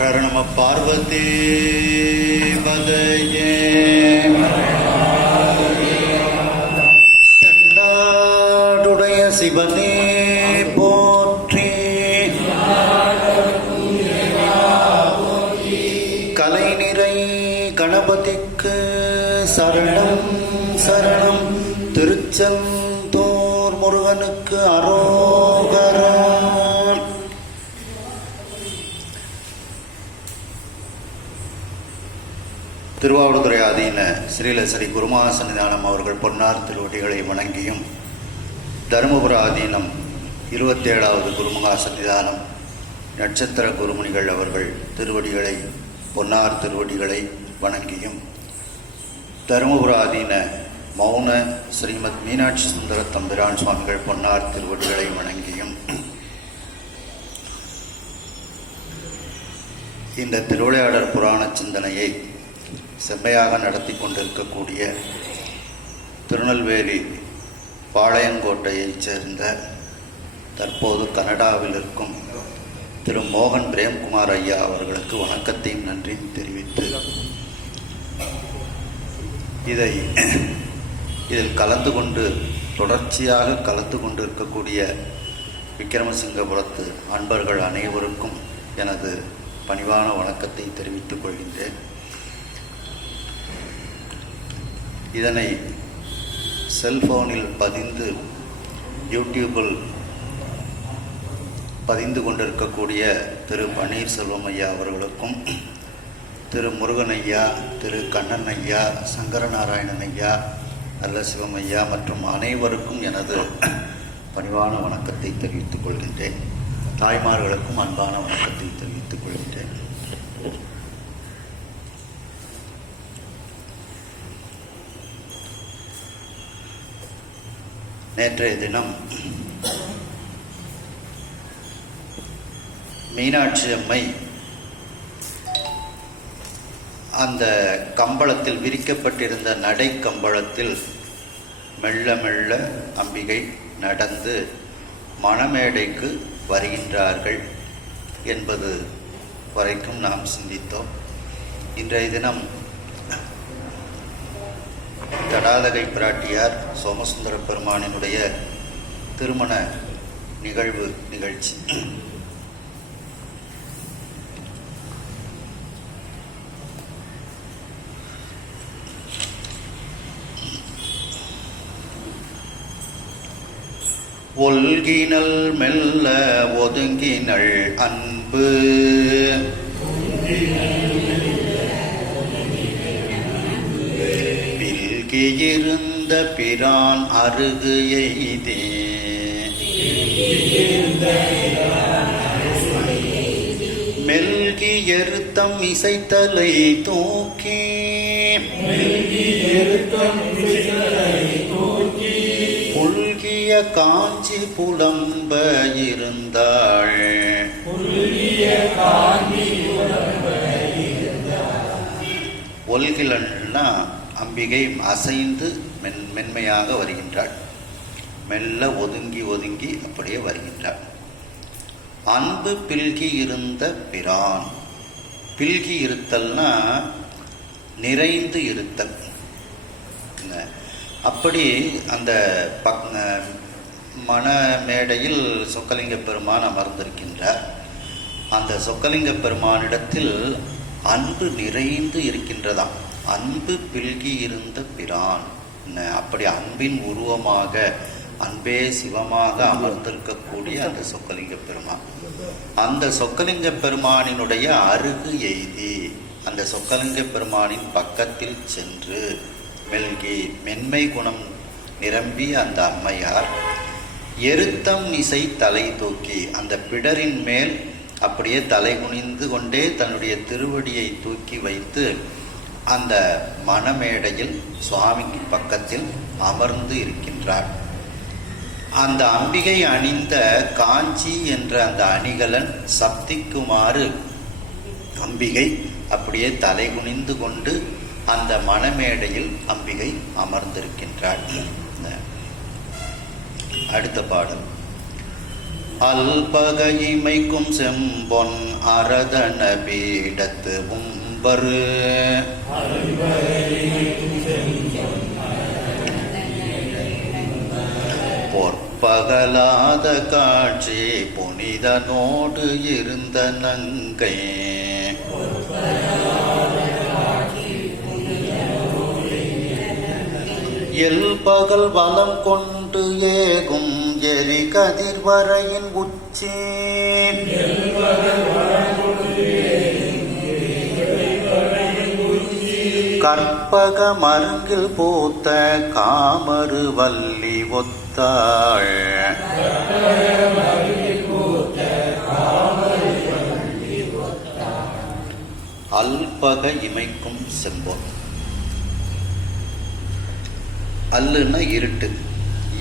ஹர நம பார்வதி பதையே. தென்னாடுடைய சிவனே போற்றி, கலைநிறை கணபதிக்கு சரணம் சரணம். திருச்செந்தூர் முருகனுக்கு அரோகரா. திருவாவடுதுறை ஆதீன ஸ்ரீலஸ்ரீ குருமகா சன்னிதானம் அவர்கள் பொன்னார் திருவடிகளை வணங்கியும், தருமபுர ஆதீனம் 27வது குருமகா சன்னிதானம் நட்சத்திர குருமுனிகள் அவர்கள் திருவடிகளை பொன்னார் திருவடிகளை வணங்கியும், தருமபுர ஆதீன மௌன ஸ்ரீமத் மீனாட்சி சுந்தர தம்பிரான் சுவாமிகள் பொன்னார் திருவடிகளை வணங்கியும், இந்த திருவிளையாடற் புராண சிந்தனையை செம்மையாக நடத்தி கொண்டிருக்கக்கூடிய திருநெல்வேலி பாளையங்கோட்டையைச் சேர்ந்த தற்போது கனடாவில் இருக்கும் திரு மோகன் பிரேம்குமார் ஐயா அவர்களுக்கு வணக்கத்தையும் நன்றியும் தெரிவித்து, இதில் கலந்து கொண்டு தொடர்ச்சியாக கலந்து கொண்டு இருக்கக்கூடிய விக்கிரமசிங்கபுரத்து அன்பர்கள் அனைவருக்கும் எனது பணிவான வணக்கத்தை தெரிவித்துக் கொள்கின்றேன். இதனை செல்போனில் பதிந்து யூடியூபில் பதிந்து கொண்டிருக்கக்கூடிய திரு பன்னீர்செல்வம் ஐயா அவர்களுக்கும், திரு முருகன் ஐயா, திரு கண்ணன் ஐயா, சங்கரநாராயணன் ஐயா, நல்லசிவம் ஐயா மற்றும் அனைவருக்கும் எனது பணிவான வணக்கத்தை தெரிவித்துக் கொள்கின்றேன். தாய்மார்களுக்கும் அன்பான வணக்கத்தை தெரிவித்துக் கொள்கின்றேன். நேற்றைய தினம் மீனாட்சி அம்மை அந்த கம்பளத்தில் விரிக்கப்பட்டிருந்த நடை கம்பளத்தில் மெல்ல மெல்ல அம்பிகை நடந்து மணமேடைக்கு வருகின்றார்கள் என்பது வரைக்கும் நாம் சிந்தித்தோம். இன்றைய தினம் தடாலகை பிராட்டியார் சோமசுந்தர பெருமானினுடைய திருமண நிகழ்ச்சி. ஒல்கினல் மெல்ல ஒதுங்கினள் அன்பு, இருந்த பிரான் அருகு எய்தே, மெல்கி எருத்தம் இசைத்தலை தூக்கி, புல்கிய காஞ்சி புலம்ப இருந்தாள். ஒல்கிலன்னா அம்பிகை அசைந்து மென்மையாக வருகின்றாள். மெல்ல ஒதுங்கி ஒதுங்கி அப்படியே வருகின்றாள். அன்பு பில்கி இருந்த பிரான். பில்கி இருத்தல்னா நிறைந்து இருத்தல். அப்படி அந்த மண மேடையில் சொக்கலிங்க பெருமான் அமர்ந்திருக்கின்றார். அந்த சொக்கலிங்க பெருமானிடத்தில் அன்பு நிறைந்து இருக்கின்றதாம். அன்பு பில்கி இருந்த பிரான். அப்படி அன்பின் உருவமாக, அன்பே சிவமாக அமர்ந்திருக்கக்கூடிய அந்த சொக்கலிங்க பெருமான், அந்த சொக்கலிங்க பெருமானினுடைய அருகு எய்தி அந்த சொக்கலிங்க பெருமானின் பக்கத்தில் சென்று மெல்கி மென்மை குணம் நிரம்பிய அந்த அம்மையார் எருத்தம் இசை தலை தூக்கி அந்த பிடரின் மேல் அப்படியே தலை குனிந்து கொண்டே தன்னுடைய திருவடியை தூக்கி வைத்து அந்த மணமேடையில் சுவாமிக்கு பக்கத்தில் அமர்ந்து இருக்கின்றார். அந்த அம்பிகை அணிந்த காஞ்சி என்ற அந்த அணிகலன் சப்திக்குமாறு அம்பிகை அப்படியே தலை குனிந்து கொண்டு அந்த மணமேடையில் அம்பிகை அமர்ந்திருக்கின்றாள். அடுத்த பாடல். அல்பகைமைக்கும் செம்பொன் அரதன பீடத்து உம்பரு பொற்பகலாத காட்சி புனிதனோடு இருந்த நங்கை எல்பகல் வலம் கொண்டு ஏகும் எரி கதிர்வரையின் உச்சி கற்பக மருங்கில் பூத்த காமரு வல்லி ஒத்தாள் அல்பக இமைக்கும் செம்பொன். அல்லுன்னா இருட்டு,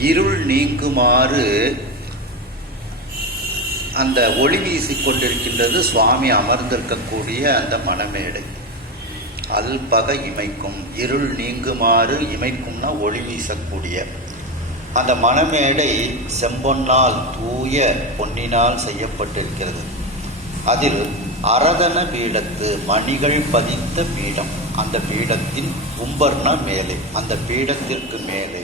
இருள் நீங்குமாறு அந்த ஒளி வீசிக் கொண்டிருக்கின்றது சுவாமி அமர்ந்திருக்கக்கூடிய அந்த மணமேடை. அல்பக இமைக்கும், இருள் நீங்குமாறு, இமைக்கும்னா ஒளி வீசக்கூடிய அந்த மணமேடை செம்பொன்னால், தூய பொன்னினால் செய்யப்பட்டிருக்கிறது. அதில் அரதன பீடத்து, மணிகள் பதித்த பீடம். அந்த பீடத்தின் உம்பர்னா மேலே, அந்த பீடத்திற்கு மேலே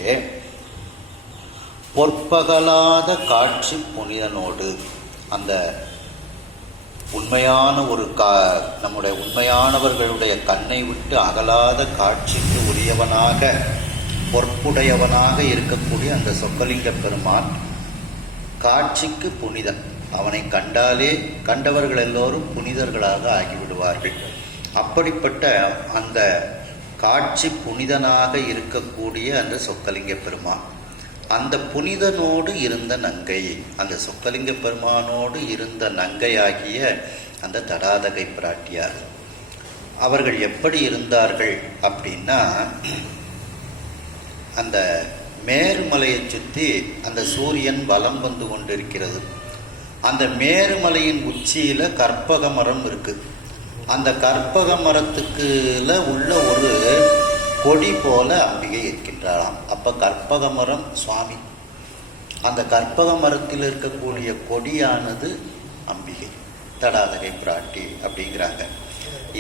பொற்பகலாத காட்சி புனிதனோடு, அந்த உண்மையான ஒரு நம்முடைய உண்மையானவர்களுடைய கண்ணை விட்டு அகலாத காட்சிக்கு உரியவனாக, பொற்புடையவனாக இருக்கக்கூடிய அந்த சொக்கலிங்க பெருமான் காட்சிக்கு புனிதன். அவனை கண்டாலே கண்டவர்கள் எல்லோரும் புனிதர்களாக ஆகிவிடுவார்கள். அப்படிப்பட்ட அந்த காட்சி புனிதனாக இருக்கக்கூடிய அந்த சொக்கலிங்க பெருமான், அந்த புனிதனோடு இருந்த நங்கை, அந்த சொக்கலிங்க பெருமானோடு இருந்த நங்கையாகிய அந்த தடாதகை பிராட்டியார், அவர்கள் எப்படி இருந்தார்கள் அப்படின்னா, அந்த மேருமலையை சுற்றி அந்த சூரியன் வலம் வந்து கொண்டிருக்கிறது. அந்த மேருமலையின் உச்சியில கற்பக மரம் இருக்கு. அந்த கற்பக மரத்துக்குள்ள உள்ள ஒரு கொடி போல அம்பிகை இருக்கின்றாளாம். அப்ப கற்பக மரம் சுவாமி, அந்த கற்பக மரத்தில் இருக்கக்கூடிய கொடியானது அம்பிகை, தடாதகை பிராட்டி அப்படிங்கிறாங்க.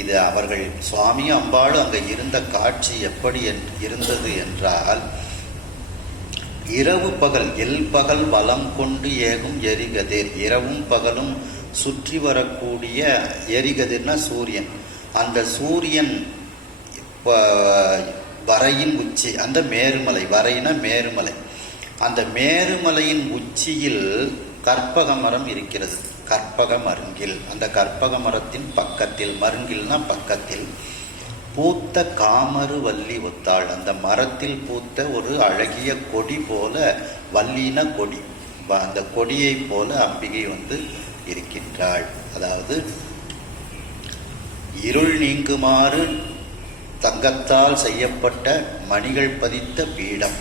இது அவர்கள் சுவாமியும் அம்பாளும் அங்க இருந்த காட்சி எப்படி இருந்தது என்றால், இரவு பகல் எல்பகல் வலம் கொண்டு ஏகும் எரிகதிர், இரவும் பகலும் சுற்றி வரக்கூடிய எரிகதிர்னா சூரியன். அந்த சூரியன் வரையின் உச்சி, அந்த மேருமலை, வரையின மேருமலை, அந்த மேருமலையின் உச்சியில் கற்பக மரம் இருக்கிறது. கற்பக மருங்கில், அந்த கற்பக மரத்தின் பக்கத்தில், மருங்கில்னா பக்கத்தில், பூத்த காமரு வள்ளி ஒத்தாள், அந்த மரத்தில் பூத்த ஒரு அழகிய கொடி போல, வள்ளின கொடி, அந்த கொடியை போல அம்பிகை வந்து இருக்கின்றாள். அதாவது இருள் நீங்குமாறு தங்கத்தால் செய்யப்பட்ட மணிகள் பதித்த பீடம்.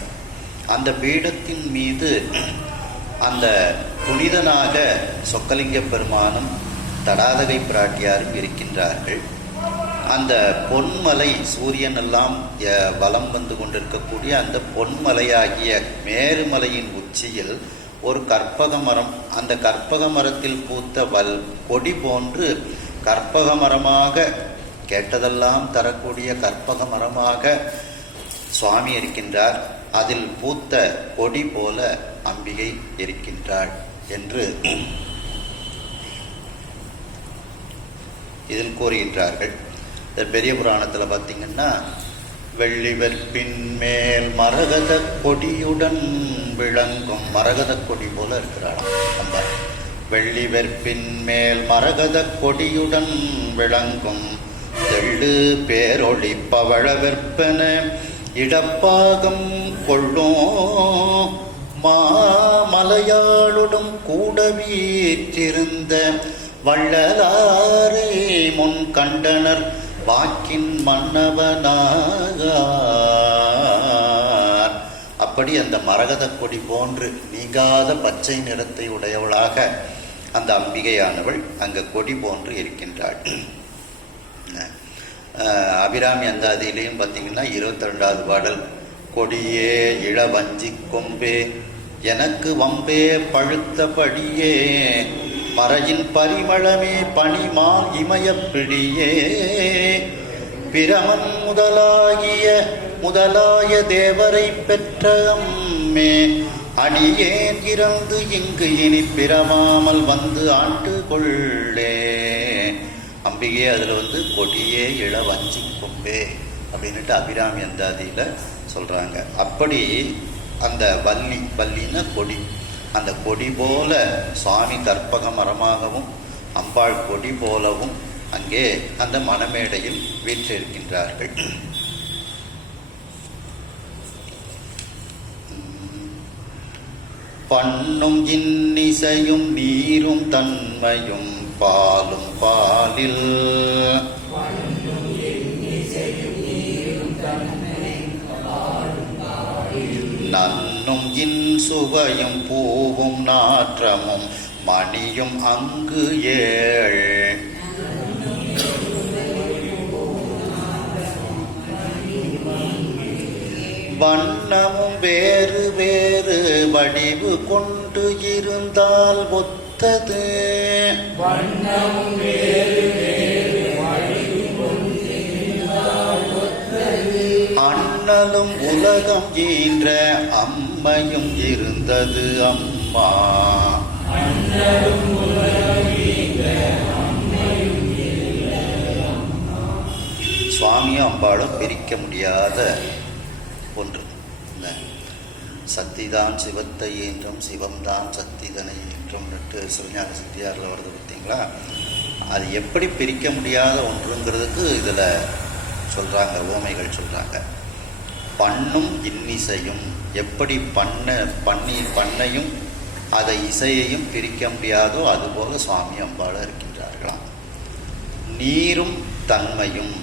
அந்த பீடத்தின் மீது அந்த புனிதனாக சொக்கலிங்க பெருமானும் தடாதகை பிராட்டியாரும் இருக்கின்றார்கள். அந்த பொன்மலை, சூரியன் எல்லாம் வலம் வந்து கொண்டிருக்கக்கூடிய அந்த பொன்மலையாகிய மேருமலையின் உச்சியில் ஒரு கற்பக மரம், அந்த கற்பக மரத்தில் பூத்த கொடி போன்று கற்பக மரமாக, கேட்டதெல்லாம் தரக்கூடிய கற்பக மரமாக சுவாமி இருக்கின்றார். அதில் பூத்த கொடி போல அம்பிகை இருக்கின்றாள் என்று இதில் கூறுகின்றார்கள். பெரிய புராணத்தில் பார்த்தீங்கன்னா, வெள்ளிவெற்பின் மேல் மரகத கொடியுடன் விளங்கும், மரகத கொடி போல இருக்கிறாளாம் அம்பாள். வெள்ளிவெற்பின் மேல் மரகத கொடியுடன் விளங்கும் தெள்ளு பேரொளி பவழ வெற்பன இடப்பாகம் கொள்ளும் மாமலையாளுடன் கூட வீற்றிருந்த வள்ளலாரே முன் கண்டனர் வாக்கின் மன்னவனாகார். அப்படி அந்த மரகத கொடி போன்று நீங்காத பச்சை நிறத்தை உடையவளாக அந்த அம்பிகையானவள் அங்க கொடி போன்று இருக்கின்றாள். அபிராமி அந்தாதியிலையும் பார்த்தீங்கன்னா 22வது பாடல், கொடியே இளவஞ்சி கொம்பே எனக்கு வம்பே பழுத்த படியே மறையின் பரிமளமே பனிமால் இமயப் பிடியே பிரமம் முதலாய தேவரை பெற்ற அம்மே அடியேன் இறந்து இங்கு இனி பிறவாமல் வந்து ஆண்டு கொள்ளே. அம்பிகையே அதில் கொடியே இள வஞ்சி கொம்பே அப்படின்ட்டு அபிராமி அந்தாதியில் சொல்கிறாங்க. அப்படி அந்த வள்ளின்னா கொடி, அந்த கொடி போல சுவாமி கற்பக மரமாகவும் அம்பாள் கொடி போலவும் அங்கே அந்த மணமேடையில் வீற்றிருக்கின்றார்கள். பண்ணும் இன்னிசையும் நீரும் தன்மையும் பாலும் பாலில் நன்னும் இன்சுவையும் பூவும் நாற்றமும் மணியும் அங்கு ஏழ் வண்ணமும் வேறு வேறு வடிவு கொண்டு இருந்தால் ஒத்தது வண்ணமும் வேறு வேறு வடிவு கொண்டு இருந்தால் ஒத்தது அண்ணலும் உலகம் ஈன்ற அம்மையும் இருந்தது அம்மா அண்ணலும் உலகம் ஈன்ற அம்மையும் இருந்தது அம்மா. சுவாமியும் அம்பாளும் பிரிக்க முடியாத ஒன்று. சக்திதான் சிவத்தை என்றும் சிவம்தான் சக்திதனை என்றும் சிவஞான சித்தியாரில் வருது பார்த்தீங்களா? அது எப்படி பிரிக்க முடியாத ஒன்றுங்கிறதுக்கு இதில் சொல்கிறாங்க, ஓமைகள் சொல்கிறாங்க. பண்ணும் இன்னிசையும் எப்படி பண்ணையும் அதை இசையையும் பிரிக்க முடியாதோ அதுபோல சுவாமி அம்பாள் இருக்கின்றார்களாம். நீரும் தன்மையும்,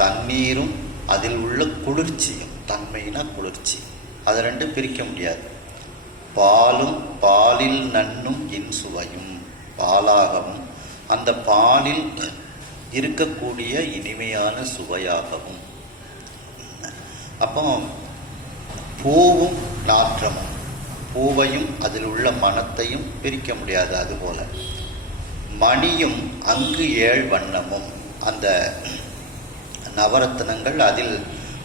தண்ணீரும் அதில் உள்ள குளிர்ச்சியும், தன்மைனா குளிர்ச்சி, அதை ரெண்டும் பிரிக்க முடியாது. பாலில் நன்னும் இன்சுவையும், பாலாகவும் அந்த பாலில் இருக்கக்கூடிய இனிமையான சுவையாகவும். அப்போ பூவும் நாற்றமும், பூவையும் அதில் உள்ள மனத்தையும் பிரிக்க முடியாது. அதுபோல மணியும் அங்கு 7 வண்ணமும், அந்த நவரத்னங்கள்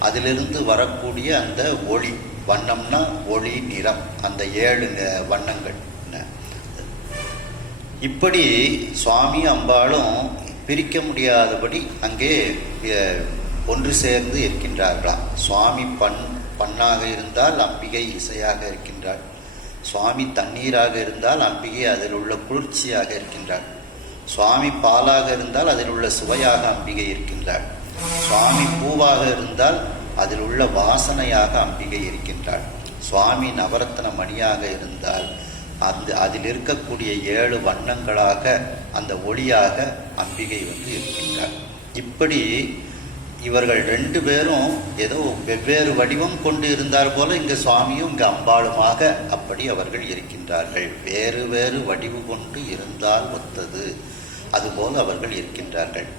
அதிலிருந்து வரக்கூடிய அந்த ஒளி, வண்ணம்னா ஒளி, நிறம், அந்த 7 வண்ணங்கள். இப்படி சுவாமி அம்பாளும் பிரிக்க முடியாதபடி அங்கே ஒன்று சேர்ந்து இருக்கின்றார்களாம். சுவாமி பண்ணாக இருந்தால் அம்பிகை இசையாக இருக்கின்றாள். சுவாமி தண்ணீராக இருந்தால் அம்பிகை அதில் உள்ள குளிர்ச்சியாக இருக்கின்றாள். சுவாமி பாலாக இருந்தால் அதில் உள்ள சுவையாக அம்பிகை இருக்கின்றாள். சுவாமி பூவாக இருந்தால் அதில் உள்ள வாசனையாக அம்பிகை இருக்கின்றாள். சுவாமி நவரத்ன மணியாக இருந்தால் அதில் இருக்கக்கூடிய 7 வண்ணங்களாக அந்த ஒளியாக அம்பிகை இருக்கின்றாள். இப்படி இவர்கள் 2 பேரும் ஏதோ வெவ்வேறு வடிவம் கொண்டு இருந்தார் போல இங்கே சுவாமியும் இங்கே அம்பாளுமாக அப்படி அவர்கள் இருக்கின்றார்கள். வேறு வேறு வடிவு கொண்டு இருந்தால் ஒத்தது, அதுபோல் அவர்கள் இருக்கின்றார்கள்.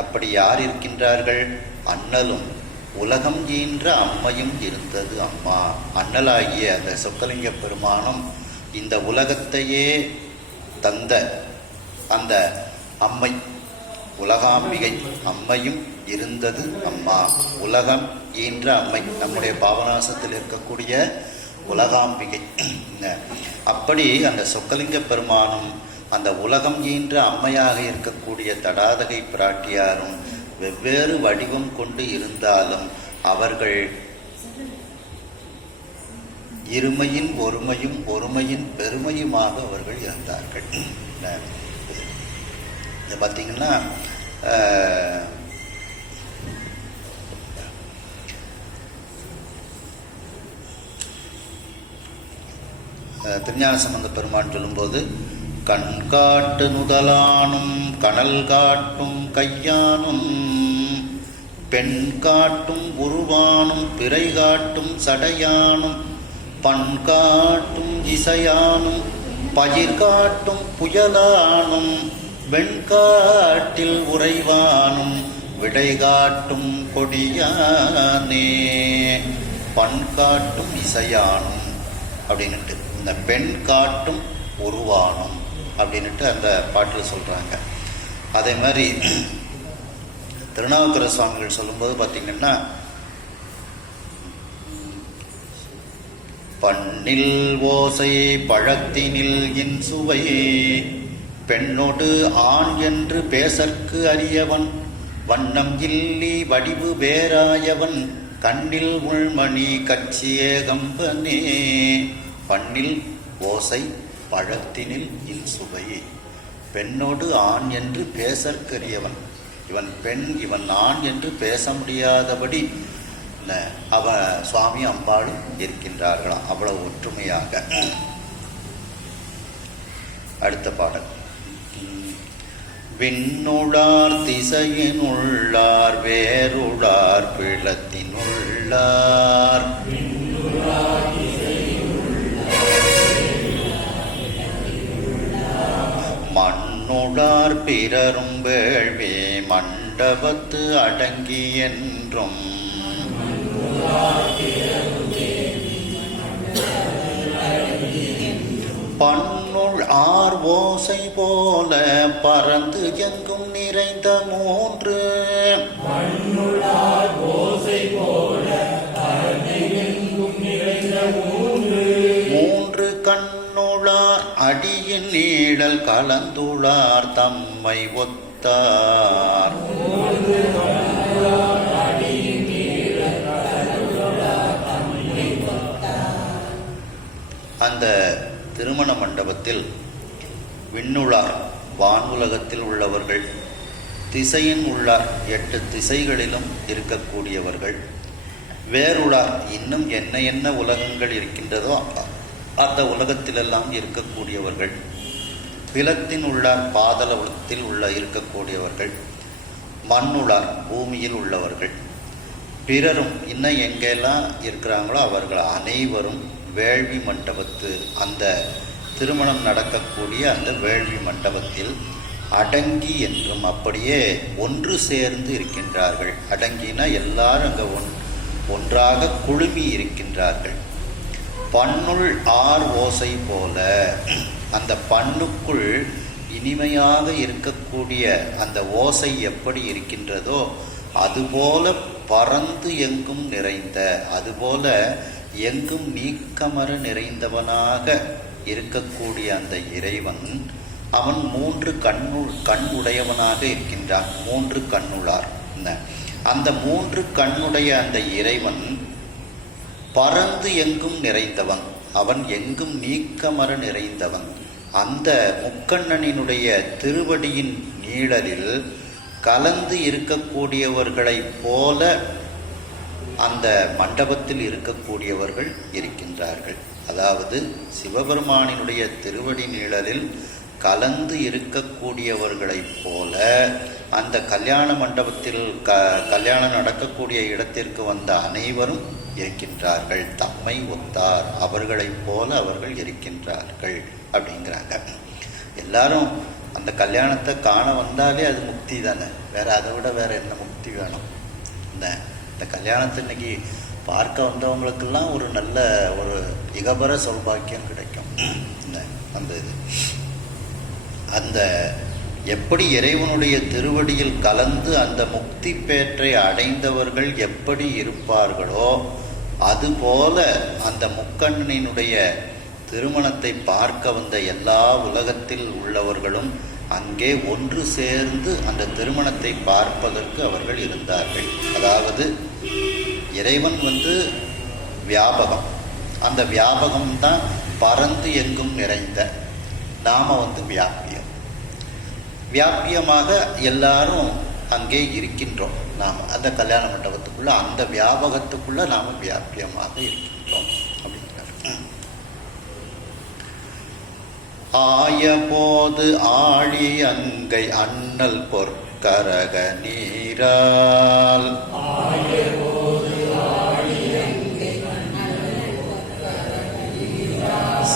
அப்படி யார் இருக்கின்றார்கள்? அண்ணலும் உலகம் ஈன்ற அம்மையும் இருந்தது அம்மா. அண்ணலாகிய அந்த சொக்கலிங்க பெருமானும் இந்த உலகத்தையே தந்த அந்த அம்மை உலகாம்பிகை அம்மையும் இருந்தது அம்மா. உலகம் ஈன்ற அம்மை, நம்முடைய பாவநாசத்தில் இருக்கக்கூடிய உலகாம்பிகை. அப்படி அந்த சொக்கலிங்க பெருமானும் அந்த உலகம் ஈன்ற அம்மையாக இருக்கக்கூடிய தடாதகை பிராட்டியாரும் வெவ்வேறு வடிவம் கொண்டு இருந்தாலும் அவர்கள் இருமையின் ஒருமையும் ஒருமையின் பெருமையுமாக அவர்கள் இருந்தார்கள். பார்த்தீங்கன்னா திருஞான சம்பந்த பெருமான் சொல்லும்போது, கண் காட்டு நுதலானும் கனல் காட்டும் கையானும் பெண் காட்டும் உருவானும் பிறை காட்டும் சடையானும் பண் காட்டும் இசையானும் பயிர் காட்டும் புயலானும் வெண்காட்டில் உறைவானும் விடை காட்டும் கொடியானே. பண் காட்டும் இசையானும் அப்படின்ட்டு, இந்த பெண் காட்டும் உருவானும் அப்படின்ட்டு அந்த பாட்டில் சொல்கிறாங்க. அதே மாதிரி திருநாவுக்கர சுவாமிகள் சொல்லும்போது பார்த்திங்கன்னா, பண்ணில் ஓசை பழத்தினில் இன் சுவை பெண்ணோடு ஆண் என்று பேசற்கு அறியவன் வண்ணம் இல்லி வடிவு வேறாயவன் கண்ணில் உள்மணி கட்சியே கம்பனே. பண்ணில் ஓசை பழத்தினில் இன் சுவை பெண்ணோடு ஆண் என்று பேசற்கரியவன். இவன் பெண் இவன் ஆண் என்று பேச முடியாதபடி அவ சுவாமி அம்பாளும் இருக்கின்றார்களாம், அவ்வளவு ஒற்றுமையாக. அடுத்த பாடல். விண்ணுளார் திசையினுள்ளார் வேறுளார் பிளத்தினுள்ளார் மண்ணுளார் பிறரும் வேள்வி மண்டபத்து அடங்கி என்றும் பண்ணுள் ஆர் ஓசை போல பறந்து எங்கும் நிறைந்த மூன்று மூன்று கண்ணுளார் அடியின் நீழல் கலந்துளார் தம்மை ஒத்தார். அந்த திருமண மண்டபத்தில் விண்ணுளார் வானுலகத்தில் உள்ளவர்கள், திசையின் உள்ளார் 8 திசைகளிலும் இருக்கக்கூடியவர்கள், வேறுளார் இன்னும் என்ன என்ன உலகங்கள் இருக்கின்றதோ அந்த உலகத்திலெல்லாம் இருக்கக்கூடியவர்கள், பிலத்தின் உள்ளார் பாதள உலகத்தில் இருக்கக்கூடியவர்கள், மண்ணுளார் பூமியில் உள்ளவர்கள், பிறரும் இன்னும் எங்கெல்லாம் இருக்கிறாங்களோ அவர்கள் அனைவரும் வேள்வி மண்டபத்து அந்த திருமணம் நடக்கக்கூடிய அந்த வேள்வி மண்டபத்தில் அடங்கி என்றும் அப்படியே ஒன்று சேர்ந்து இருக்கின்றார்கள். அடங்கினா எல்லாரும் அங்கே ஒன்றாக குழுமி இருக்கின்றார்கள். பண்ணுள் ஆர் ஓசை போல அந்த பண்ணுக்குள் இனிமையாக இருக்கக்கூடிய அந்த ஓசை எப்படி இருக்கின்றதோ அதுபோல பறந்து எங்கும் நிறைந்த, அதுபோல எங்கும் நீக்கமர நிறைந்தவனாக இருக்கக்கூடிய அந்த இறைவன் அவன் 3 கண் உடையவனாக இருக்கின்றான். 3 கண்ணுளார். அந்த 3 கண்ணுடைய அந்த இறைவன் பறந்து எங்கும் நிறைந்தவன், அவன் எங்கும் நீக்கமர நிறைந்தவன். அந்த முக்கண்ணனினுடைய திருவடியின் நீழலில் கலந்து இருக்கக்கூடியவர்களைப் போல அந்த மண்டபத்தில் இருக்கக்கூடியவர்கள் இருக்கின்றார்கள். அதாவது சிவபெருமானினுடைய திருவடி நீழலில் கலந்து இருக்கக்கூடியவர்களைப் போல அந்த கல்யாண மண்டபத்தில் கல்யாணம் நடக்கக்கூடிய இடத்திற்கு வந்த அனைவரும் இருக்கின்றார்கள். தம்மை ஒத்தார், அவர்களைப் போல அவர்கள் இருக்கின்றார்கள் அப்படிங்கிறாங்க. எல்லாரும் அந்த கல்யாணத்தை காண வந்தாலே அது முக்தி தானே, வேற அதை விட வேற என்ன முக்தி வேணும்? இந்த கல்யாணத்தை இன்னைக்கு பார்க்க வந்தவங்களுக்கெல்லாம் ஒரு நல்ல ஒரு இகபர சௌபாக்கியம் கிடைக்கும். அந்த எப்படி இறைவனுடைய திருவடியில் கலந்து அந்த முக்தி பேற்றை அடைந்தவர்கள் எப்படி இருப்பார்களோ அதுபோல அந்த முக்கண்ணனினுடைய திருமணத்தை பார்க்க வந்த எல்லா உலகத்தில் உள்ளவர்களும் அங்கே ஒன்று சேர்ந்து அந்த திருமணத்தை பார்ப்பதற்கு அவர்கள் இருந்தார்கள். அதாவது இறைவன் வியாபகம், அந்த வியாபகம்தான் பறந்து எங்கும் நிறைந்த, நாம வியாபியமாக எல்லாரும் அங்கே இருக்கின்றோம். நாம் அந்த கல்யாண மண்டபத்துக்குள்ள அந்த வியாபகத்துக்குள்ள நாம வியாபியமாக இருக்கின்றோம் அப்படிங்கிறார். ஆய போது ஆழி அங்கை அண்ணல் பொற்கரக நீரால்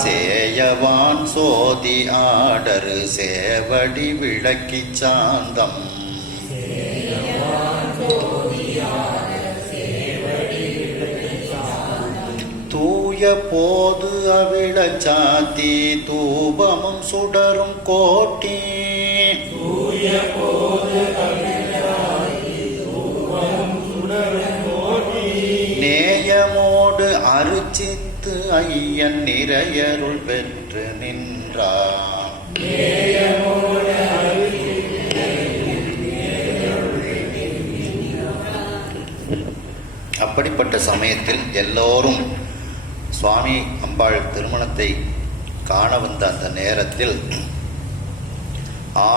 சேயவான் சோதி ஆடரு சேவடி விளக்கி சாந்தம் தூய தூய போது அவிழச் சாத்தி தூபமும் சுடரும் கோட்டி நேயமோடு அருச்சித்து ஐயன் நிறையருள் பெற்று நின்றார். அப்படிப்பட்ட சமயத்தில் எல்லோரும் சுவாமி அம்பாள் திருமணத்தை காண வந்த அந்த நேரத்தில்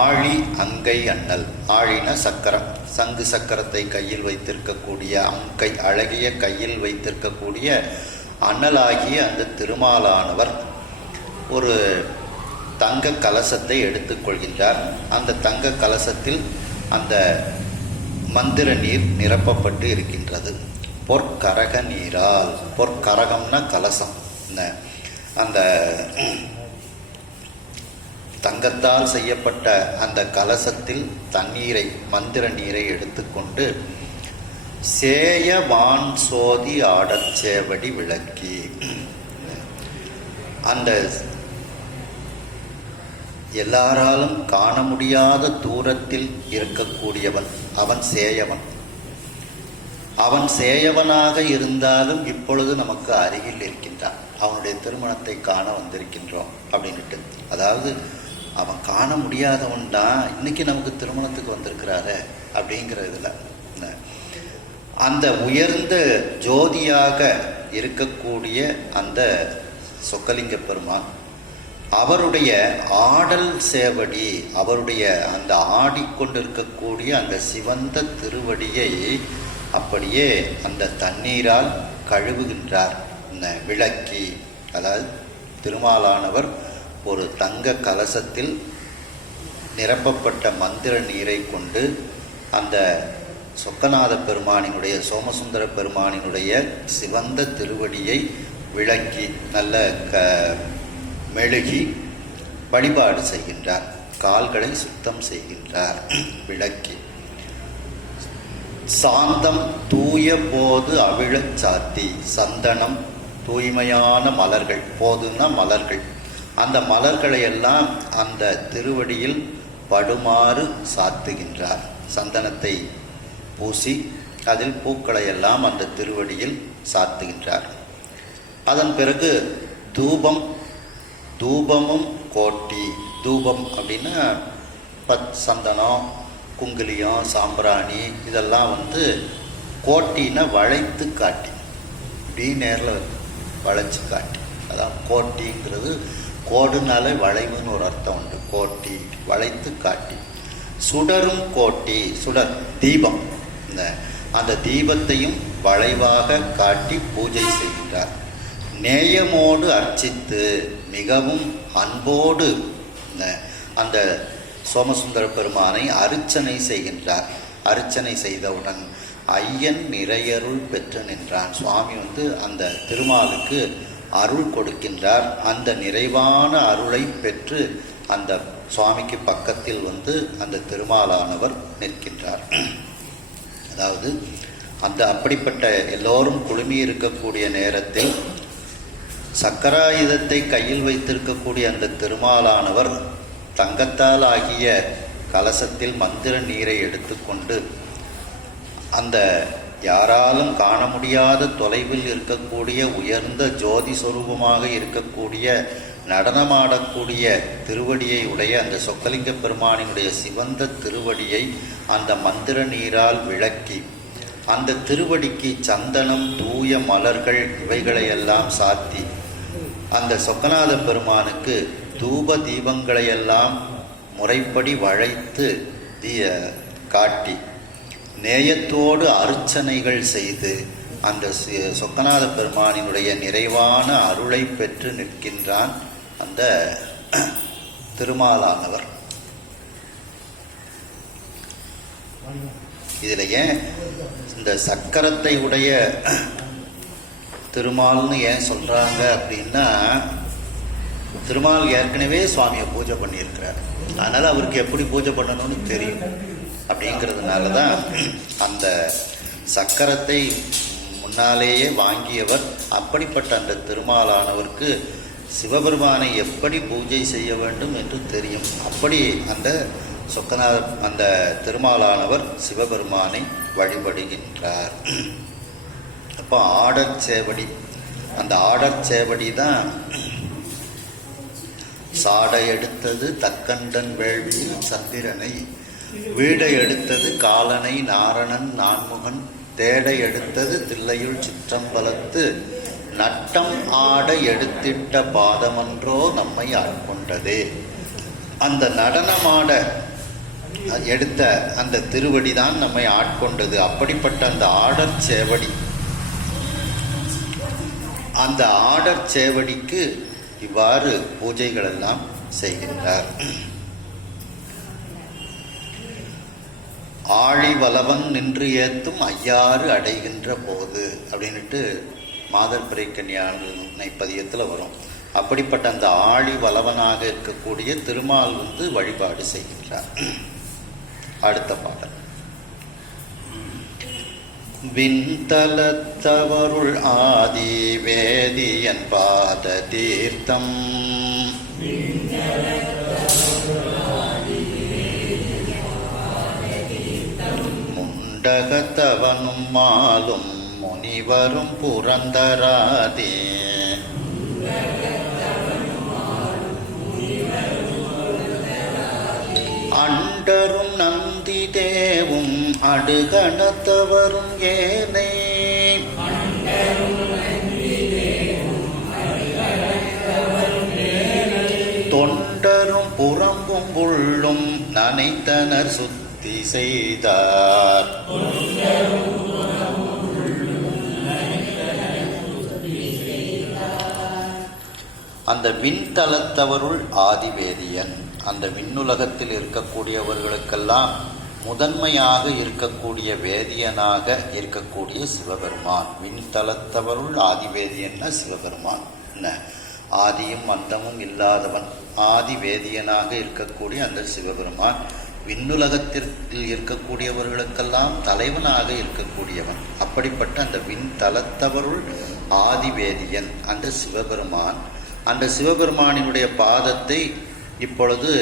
ஆழி அங்கை அண்ணல், ஆழின சக்கரம், சங்கு சக்கரத்தை கையில் வைத்திருக்கக்கூடிய அங்கை, அழகிய கையில் வைத்திருக்கக்கூடிய அண்ணலாகிய அந்த திருமாலானவர் ஒரு தங்க கலசத்தை எடுத்துக்கொள்கின்றார். அந்த தங்க கலசத்தில் அந்த மந்திர நீர் நிரப்பப்பட்டு இருக்கின்றது. பொற்கரக நீரால், பொற்கரகம்னா கலசம், அந்த தங்கத்தால் செய்யப்பட்ட அந்த கலசத்தில் தண்ணீரை, மந்திர நீரை எடுத்துக்கொண்டு சேயவான் சோதி ஆடற் சேவடி விளக்கி, அந்த எல்லாராலும் காண முடியாத தூரத்தில் இருக்கக்கூடியவன் அவன் சேயவன். அவன் சேயவனாக இருந்தாலும் இப்பொழுது நமக்கு அருகில் இருக்கின்றான். அவனுடைய திருமணத்தை காண வந்திருக்கின்றோம் அப்படின்ட்டு. அதாவது அவன் காண முடியாதவன் தான் இன்னைக்கு நமக்கு திருமணத்துக்கு வந்திருக்கிறாரு அப்படிங்கிற இதில் அந்த உயர்ந்த ஜோதியாக இருக்கக்கூடிய அந்த சொக்கலிங்க பெருமான் அவருடைய ஆடல் சேவடி, அவருடைய அந்த ஆடிக்கொண்டிருக்கக்கூடிய அந்த சிவந்த திருவடியை அப்படியே அந்த தண்ணீரால் கழுவுகின்றார் விளக்கி. அதாவது திருமாலானவர் ஒரு தங்க கலசத்தில் நிரப்பப்பட்ட மந்திர நீரை கொண்டு அந்த சொக்கநாத பெருமானினுடைய, சோமசுந்தர பெருமானினுடைய சிவந்த திருவடியை விளக்கி நல்ல மெழுகி வழிபாடு செய்கின்றார். கால்களை சுத்தம் செய்கின்றார் விளக்கி. சாந்தம் தூய போது அவிழச் சாத்தி, சந்தனம் தூய்மையான மலர்கள், போதுன்னா மலர்கள், அந்த மலர்களை எல்லாம் அந்த திருவடியில் படுமாறு சாத்துகின்றார். சந்தனத்தை பூசி அதில் பூக்களை எல்லாம் அந்த திருவடியில் சாத்துகின்றார். அதன் பிறகு தூபம், தூபமும் கோட்டி, தூபம் அப்படின்னா சந்தனம், குங்குலியம், சாம்பிராணி இதெல்லாம் கோட்டின்னா வளைத்து காட்டி, இப்படி நேரில் வளைச்சு காட்டி, அதான் கோட்டிங்கிறது. கோடுனாலே வளைவுன்னு ஒரு அர்த்தம் உண்டு. கோட்டி வளைத்து காட்டி. சுடரும் கோட்டி, சுடர் தீபம், அந்த தீபத்தையும் வளைவாக காட்டி பூஜை செய்கின்றார். நேயமோடு அர்ச்சித்து, மிகவும் அன்போடு அந்த சோமசுந்தர பெருமானை அர்ச்சனை செய்கின்றார். அர்ச்சனை செய்தவுடன் ஐயன் நிறையருள் பெற்று நின்றான். சுவாமி அந்த திருமாலுக்கு அருள் கொடுக்கின்றார். அந்த நிறைவான அருளை பெற்று அந்த சுவாமிக்கு பக்கத்தில் அந்த திருமாலானவர் நிற்கின்றார். அதாவது அந்த அப்படிப்பட்ட எல்லோரும் குழுமி இருக்கக்கூடிய நேரத்தில் சக்கராயுதத்தை கையில் வைத்திருக்கக்கூடிய அந்த திருமாலானவர் தங்கத்தால் ஆகிய கலசத்தில் மந்திர நீரை எடுத்துக்கொண்டு அந்த யாராலும் காண முடியாத தொலைவில் இருக்கக்கூடிய உயர்ந்த ஜோதி சொரூபமாக இருக்கக்கூடிய நடனமாடக்கூடிய திருவடியை உடைய அந்த சொக்கலிங்க பெருமானினுடைய சிவந்த திருவடியை அந்த மந்திர நீரால் விளக்கி அந்த திருவடிக்கு சந்தனம், தூய மலர்கள் இவைகளையெல்லாம் சாத்தி அந்த சொக்கநாத பெருமானுக்கு தூப தீபங்களையெல்லாம் முறைப்படி வளைத்து காட்டி நேயத்தோடு அர்ச்சனைகள் செய்து அந்த சொக்கநாத பெருமானினுடைய நிறைவான அருளை பெற்று நிற்கின்றான் அந்த திருமாலானவர். இதில் ஏன் இந்த சக்கரத்தை உடைய திருமால்னு ஏன் சொல்கிறாங்க அப்படின்னா, திருமால் ஏற்கனவே சுவாமியை பூஜை பண்ணியிருக்கிறார். அதனால் அவருக்கு எப்படி பூஜை பண்ணணும்னு தெரியும். அப்படிங்கிறதுனால தான் அந்த சக்கரத்தை முன்னாலேயே வாங்கியவர். அப்படிப்பட்ட அந்த திருமாலானவருக்கு சிவபெருமானை எப்படி பூஜை செய்ய வேண்டும் என்று தெரியும். அப்படி அந்த சொக்கநாதர் அந்த திருமாலானவர் சிவபெருமானை வழிபடுகின்றார். அப்போ ஆடற் சேவடி, அந்த ஆடற் சேவடி தான் சாடை எடுத்தது தக்கண்டன் வேள்வியில் சந்திரனை, வீடை எடுத்தது காலனை நாரணன் நான்முகன், தேடை எடுத்தது தில்லையுள் சிற்றம்பலத்து, நட்டம் ஆடை எடுத்திட்ட பாதமன்றோ நம்மை ஆட்கொண்டதே. அந்த நடனமாட எடுத்த அந்த திருவடிதான் நம்மை ஆட்கொண்டது. அப்படிப்பட்ட அந்த ஆடற் சேவடி, அந்த ஆடற் சேவடிக்கு இவ்வாறு பூஜைகள் எல்லாம் செய்கின்றார். ஆழி வலவன் நின்று ஏத்தும் ஐயாறு அடைகின்ற போது அப்படின்ட்டு மாதர் பிறைக்கன்யானை பதியத்தில் வரும். அப்படிப்பட்ட அந்த ஆழி வலவனாக இருக்கக்கூடிய திருமால் வழிபாடு செய்கின்றார். அடுத்த பாடல். விண்தலத்தவருள் ஆதி வேதியன் பாத தீர்த்தம், முண்டகத்தவனும் மாலும் முனிவரும் புரந்தராதே, அண்டரும் நந்தி தேவும் அடுகணத்தவரும் ஏனை, தொண்டரும் புறம்பும் உள்ளும் நனைத்தனர் சுத்தி செய்தார், அந்த விண்தலத்தவருள் ஆதிவேதியன், அந்த விண்ணுலகத்தில் இருக்கக்கூடியவர்களுக்கெல்லாம் முதன்மையாக இருக்கக்கூடிய வேதியனாக இருக்கக்கூடிய சிவபெருமான். விண்தலத்தவருள் ஆதிவேதியன்னா சிவபெருமான். என்ன, ஆதியும் அந்தமும் இல்லாதவன், ஆதி வேதியனாக இருக்கக்கூடிய அந்த சிவபெருமான் விண்ணுலகத்தில் இருக்கக்கூடியவர்களுக்கெல்லாம் தலைவனாக இருக்கக்கூடியவன். அப்படிப்பட்ட அந்த விண்தலத்தவருள் ஆதிவேதியன் அந்த சிவபெருமான், அந்த சிவபெருமானினுடைய பாதத்தை இப்பொழுது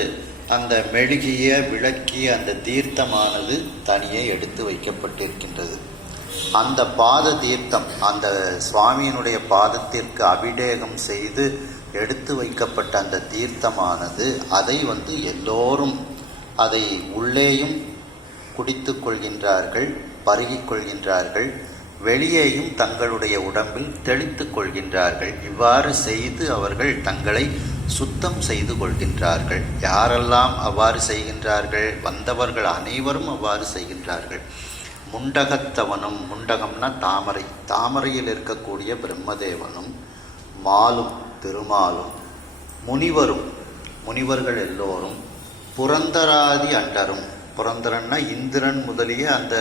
அந்த மெழுகிய விளக்கிய அந்த தீர்த்தமானது தனியே எடுத்து வைக்கப்பட்டிருக்கின்றது. அந்த பாத தீர்த்தம், அந்த சுவாமியினுடைய பாதத்திற்கு அபிஷேகம் செய்து எடுத்து வைக்கப்பட்ட அந்த தீர்த்தமானது அதை எல்லோரும் அதை உள்ளேயும் குடித்து கொள்கின்றார்கள், பருகிக் கொள்கின்றார்கள், வெளியேயும் தங்களுடைய உடம்பில் தெளித்து கொள்கின்றார்கள். இவ்வாறு செய்து அவர்கள் தங்களை சுத்தம் செய்து கொள்கின்றார்கள். யாரெல்லாம் அவ்வாறு செய்கின்றார்கள்? வந்தவர்கள் அனைவரும் அவ்வாறு செய்கின்றார்கள். முண்டகத்தவனும், முண்டகம்னா தாமரை, தாமரையில் இருக்கக்கூடிய பிரம்மதேவனும், மாலும் திருமாலும், முனிவரும், முனிவர்கள் எல்லோரும், புரந்தராதி அண்டரும், புரந்தரன்னா இந்திரன் முதலிய அந்த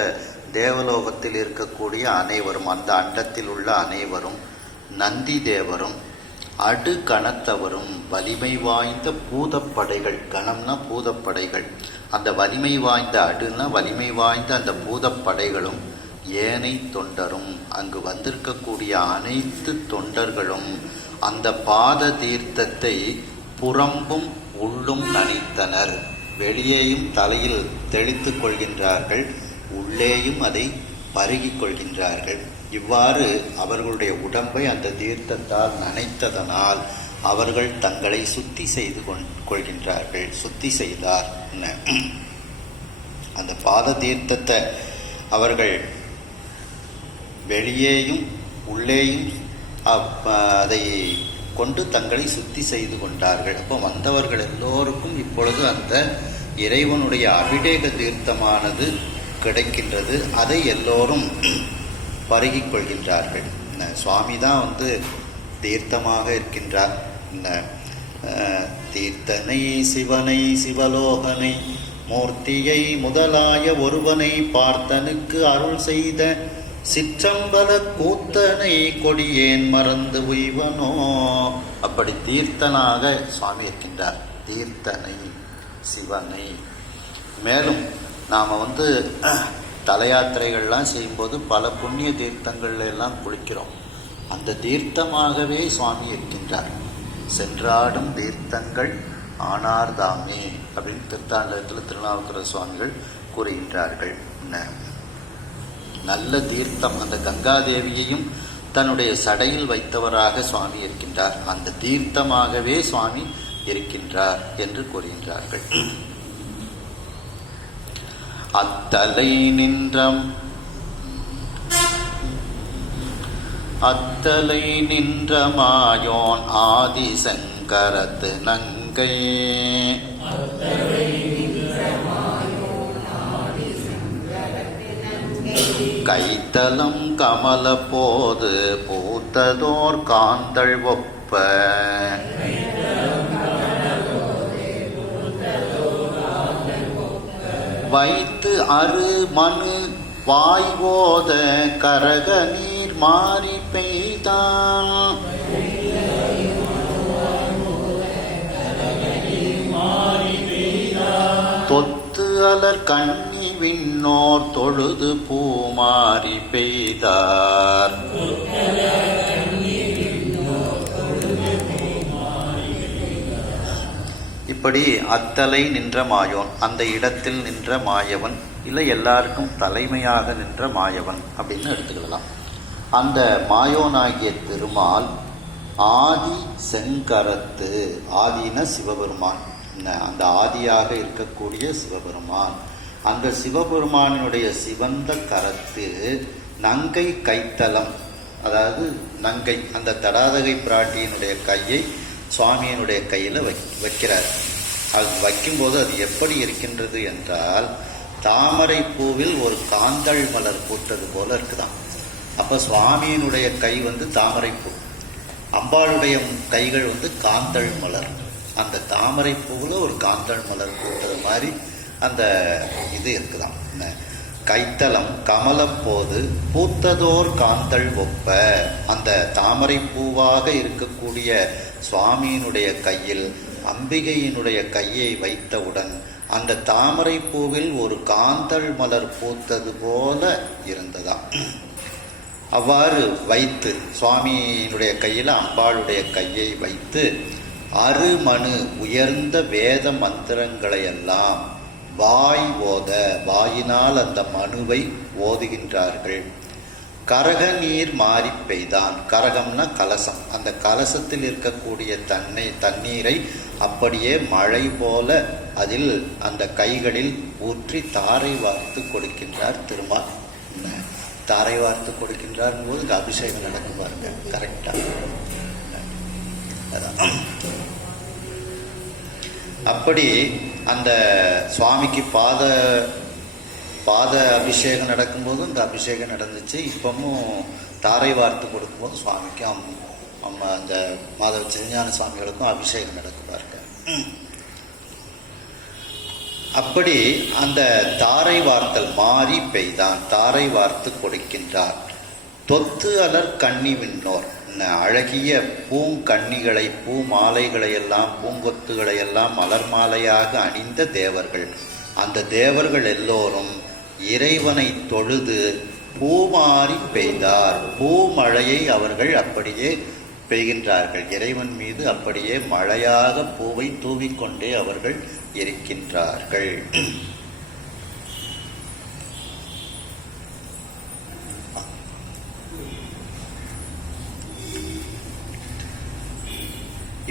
தேவலோகத்தில் இருக்கக்கூடிய அனைவரும், அந்த அண்டத்தில் உள்ள அனைவரும், நந்தி தேவரும், அடு கணத்தவரும், வலிமை வாய்ந்த பூதப்படைகள், கணம்னா பூதப்படைகள், அந்த வலிமை வாய்ந்த அடுன்னா வலிமை வாய்ந்த அந்த பூதப்படைகளும், ஏனை தொண்டரும், அங்கு வந்திருக்கக்கூடிய அனைத்து தொண்டர்களும் அந்த பாத தீர்த்தத்தை புறம்பும் உள்ளும் நனைத்தனர். வெளியேயும் தலையில் தெளித்து கொள்கின்றார்கள், உள்ளேயும் அதை பருகிக் கொள்கின்றார்கள். இவ்வாறு அவர்களுடைய உடம்பை அந்த தீர்த்தத்தால் நனைத்ததனால் அவர்கள் தங்களை சுத்தி செய்து கொள்கின்றார்கள். சுத்தி செய்தார். அந்த பாத தீர்த்தத்தை அவர்கள் வெளியேயும் உள்ளேயும் அதை கொண்டு தங்களை சுத்தி செய்து கொண்டார்கள். அப்போ வந்தவர்கள் எல்லோருக்கும் இப்பொழுது அந்த இறைவனுடைய அபிஷேக தீர்த்தமானது கிடைக்கின்றது. அதை எல்லோரும் பருகிக் கொள்கின்றார்கள். சுவாமி தான் தீர்த்தமாக இருக்கின்றார். தீர்த்தனை சிவனை சிவலோகனை மூர்த்தியை முதலாய ஒருவனை பார்த்தனுக்கு அருள் செய்த சிற்றம்பல கூத்தனை கொடியேன் மறந்து உய்வனோ. அப்படி தீர்த்தனாக சுவாமி இருக்கின்றார். தீர்த்தனை சிவனை. மேலும் நாம் தல யாத்திரைகள்லாம் செய்யும்போது பல புண்ணிய தீர்த்தங்கள்ல எல்லாம் குளிக்கிறோம். அந்த தீர்த்தமாகவே சுவாமி இருக்கின்றார். சென்றாடும் தீர்த்தங்கள் ஆனார்தாமே அப்படின்னு திருத்தாண்டகத்தில் திருநாவுக்கரசு சுவாமிகள் கூறுகின்றார்கள். நல்ல தீர்த்தம், அந்த கங்காதேவியையும் தன்னுடைய சடையில் வைத்தவராக சுவாமி இருக்கின்றார். அந்த தீர்த்தமாகவே சுவாமி இருக்கின்றார் என்று கூறுகின்றார்கள். அத்தலை நின்ற மாயோன் ஆதிசங்கரத்து நங்கை கைத்தலம் கமல போது பூத்ததோர் காந்தள் ஒப்ப வைத்து அரு மனு வாய்வோத கரக நீர் மாறி பெய்தான் தொத்து அலர் கண்ணி விண்ணோர் தொழுது பூமாரி பெய்தார். இப்படி அத்தலை நின்ற மாயோன், அந்த இடத்தில் நின்ற மாயவன், இல்லை எல்லாருக்கும் தலைமையாக நின்ற மாயவன் அப்படின்னு எடுத்துக்கலாம். அந்த மாயோனாகிய திருமால் ஆதி செங்கரத்து, ஆதின சிவபெருமான், அந்த ஆதியாக இருக்கக்கூடிய சிவபெருமான், அந்த சிவபெருமானினுடைய சிவந்த கரத்து நங்கை கைத்தலம், அதாவது நங்கை அந்த தடாதகை பிராட்டியினுடைய கையை சுவாமியினுடைய கையில் வைக்கிறார். அது வைக்கும்போது அது எப்படி இருக்கின்றது என்றால், தாமரை பூவில் ஒரு காந்தள் மலர் பூத்தது போல இருக்குதாம். அப்போ சுவாமியினுடைய கை தாமரை பூ, அம்பாளுடைய கைகள் காந்தள் மலர். அந்த தாமரை பூவில் ஒரு காந்தள் மலர் பூத்தது மாதிரி அந்த இது இருக்குதாம். கைத்தலம் கமலம் போது பூத்ததோர் காந்தள் ஒப்ப, அந்த தாமரை பூவாக இருக்கக்கூடிய சுவாமியினுடைய கையில் அம்பிகையினுடைய கையை வைத்தவுடன் அந்த தாமரை பூவில் ஒரு காந்தள் மலர் பூத்தது போல இருந்ததாம். அவ்வாறு வைத்து சுவாமியினுடைய கையில் அம்பாளுடைய கையை வைத்து அருமனு உயர்ந்த வேத மந்திரங்களையெல்லாம் வாய் ஓத, வாயினால் அந்த மனுவை ஓதுகின்றார்கள். கரக நீர் மாறி பெய்தான். கரகம்னா கலசம். அந்த கலசத்தில் இருக்கக்கூடிய தண்ணீரை அப்படியே மழை போல அதில் அந்த கைகளில் ஊற்றி தாரை வார்த்து கொடுக்கின்றார் திருமால். தாரை வார்த்து கொடுக்கின்றார் போது அபிஷேகம் நடக்கும் பாருங்க, கரெக்டா. அப்படி அந்த சுவாமிக்கு பாத அபிஷேகம் நடக்கும்போது இந்த அபிஷேகம் நடந்துச்சு. இப்பவும் தாரை வார்த்து கொடுக்கும்போது சுவாமிக்கு அந்த மாதவ சிவஞான சுவாமிகளுக்கும் அபிஷேகம் நடக்குவார்கள். அப்படி அந்த தாரை வார்த்தல் மாறி பெய்தான், தாரை வார்த்து கொடுக்கின்றார். தொத்து அலர் கண்ணி விண்ணோர், அழகிய பூங்கண்ணிகளை, பூ மாலைகளையெல்லாம், பூங்கொத்துகளையெல்லாம் மலர் மாலையாக அணிந்த தேவர்கள், அந்த தேவர்கள் எல்லோரும் இறைவனை தொழுது பூமாரி பெய்தார். பூமழையை அவர்கள் அப்படியே பெய்கின்றார்கள். இறைவன் மீது அப்படியே மழையாக பூவை தூவிக்கொண்டே அவர்கள் இருக்கின்றார்கள்.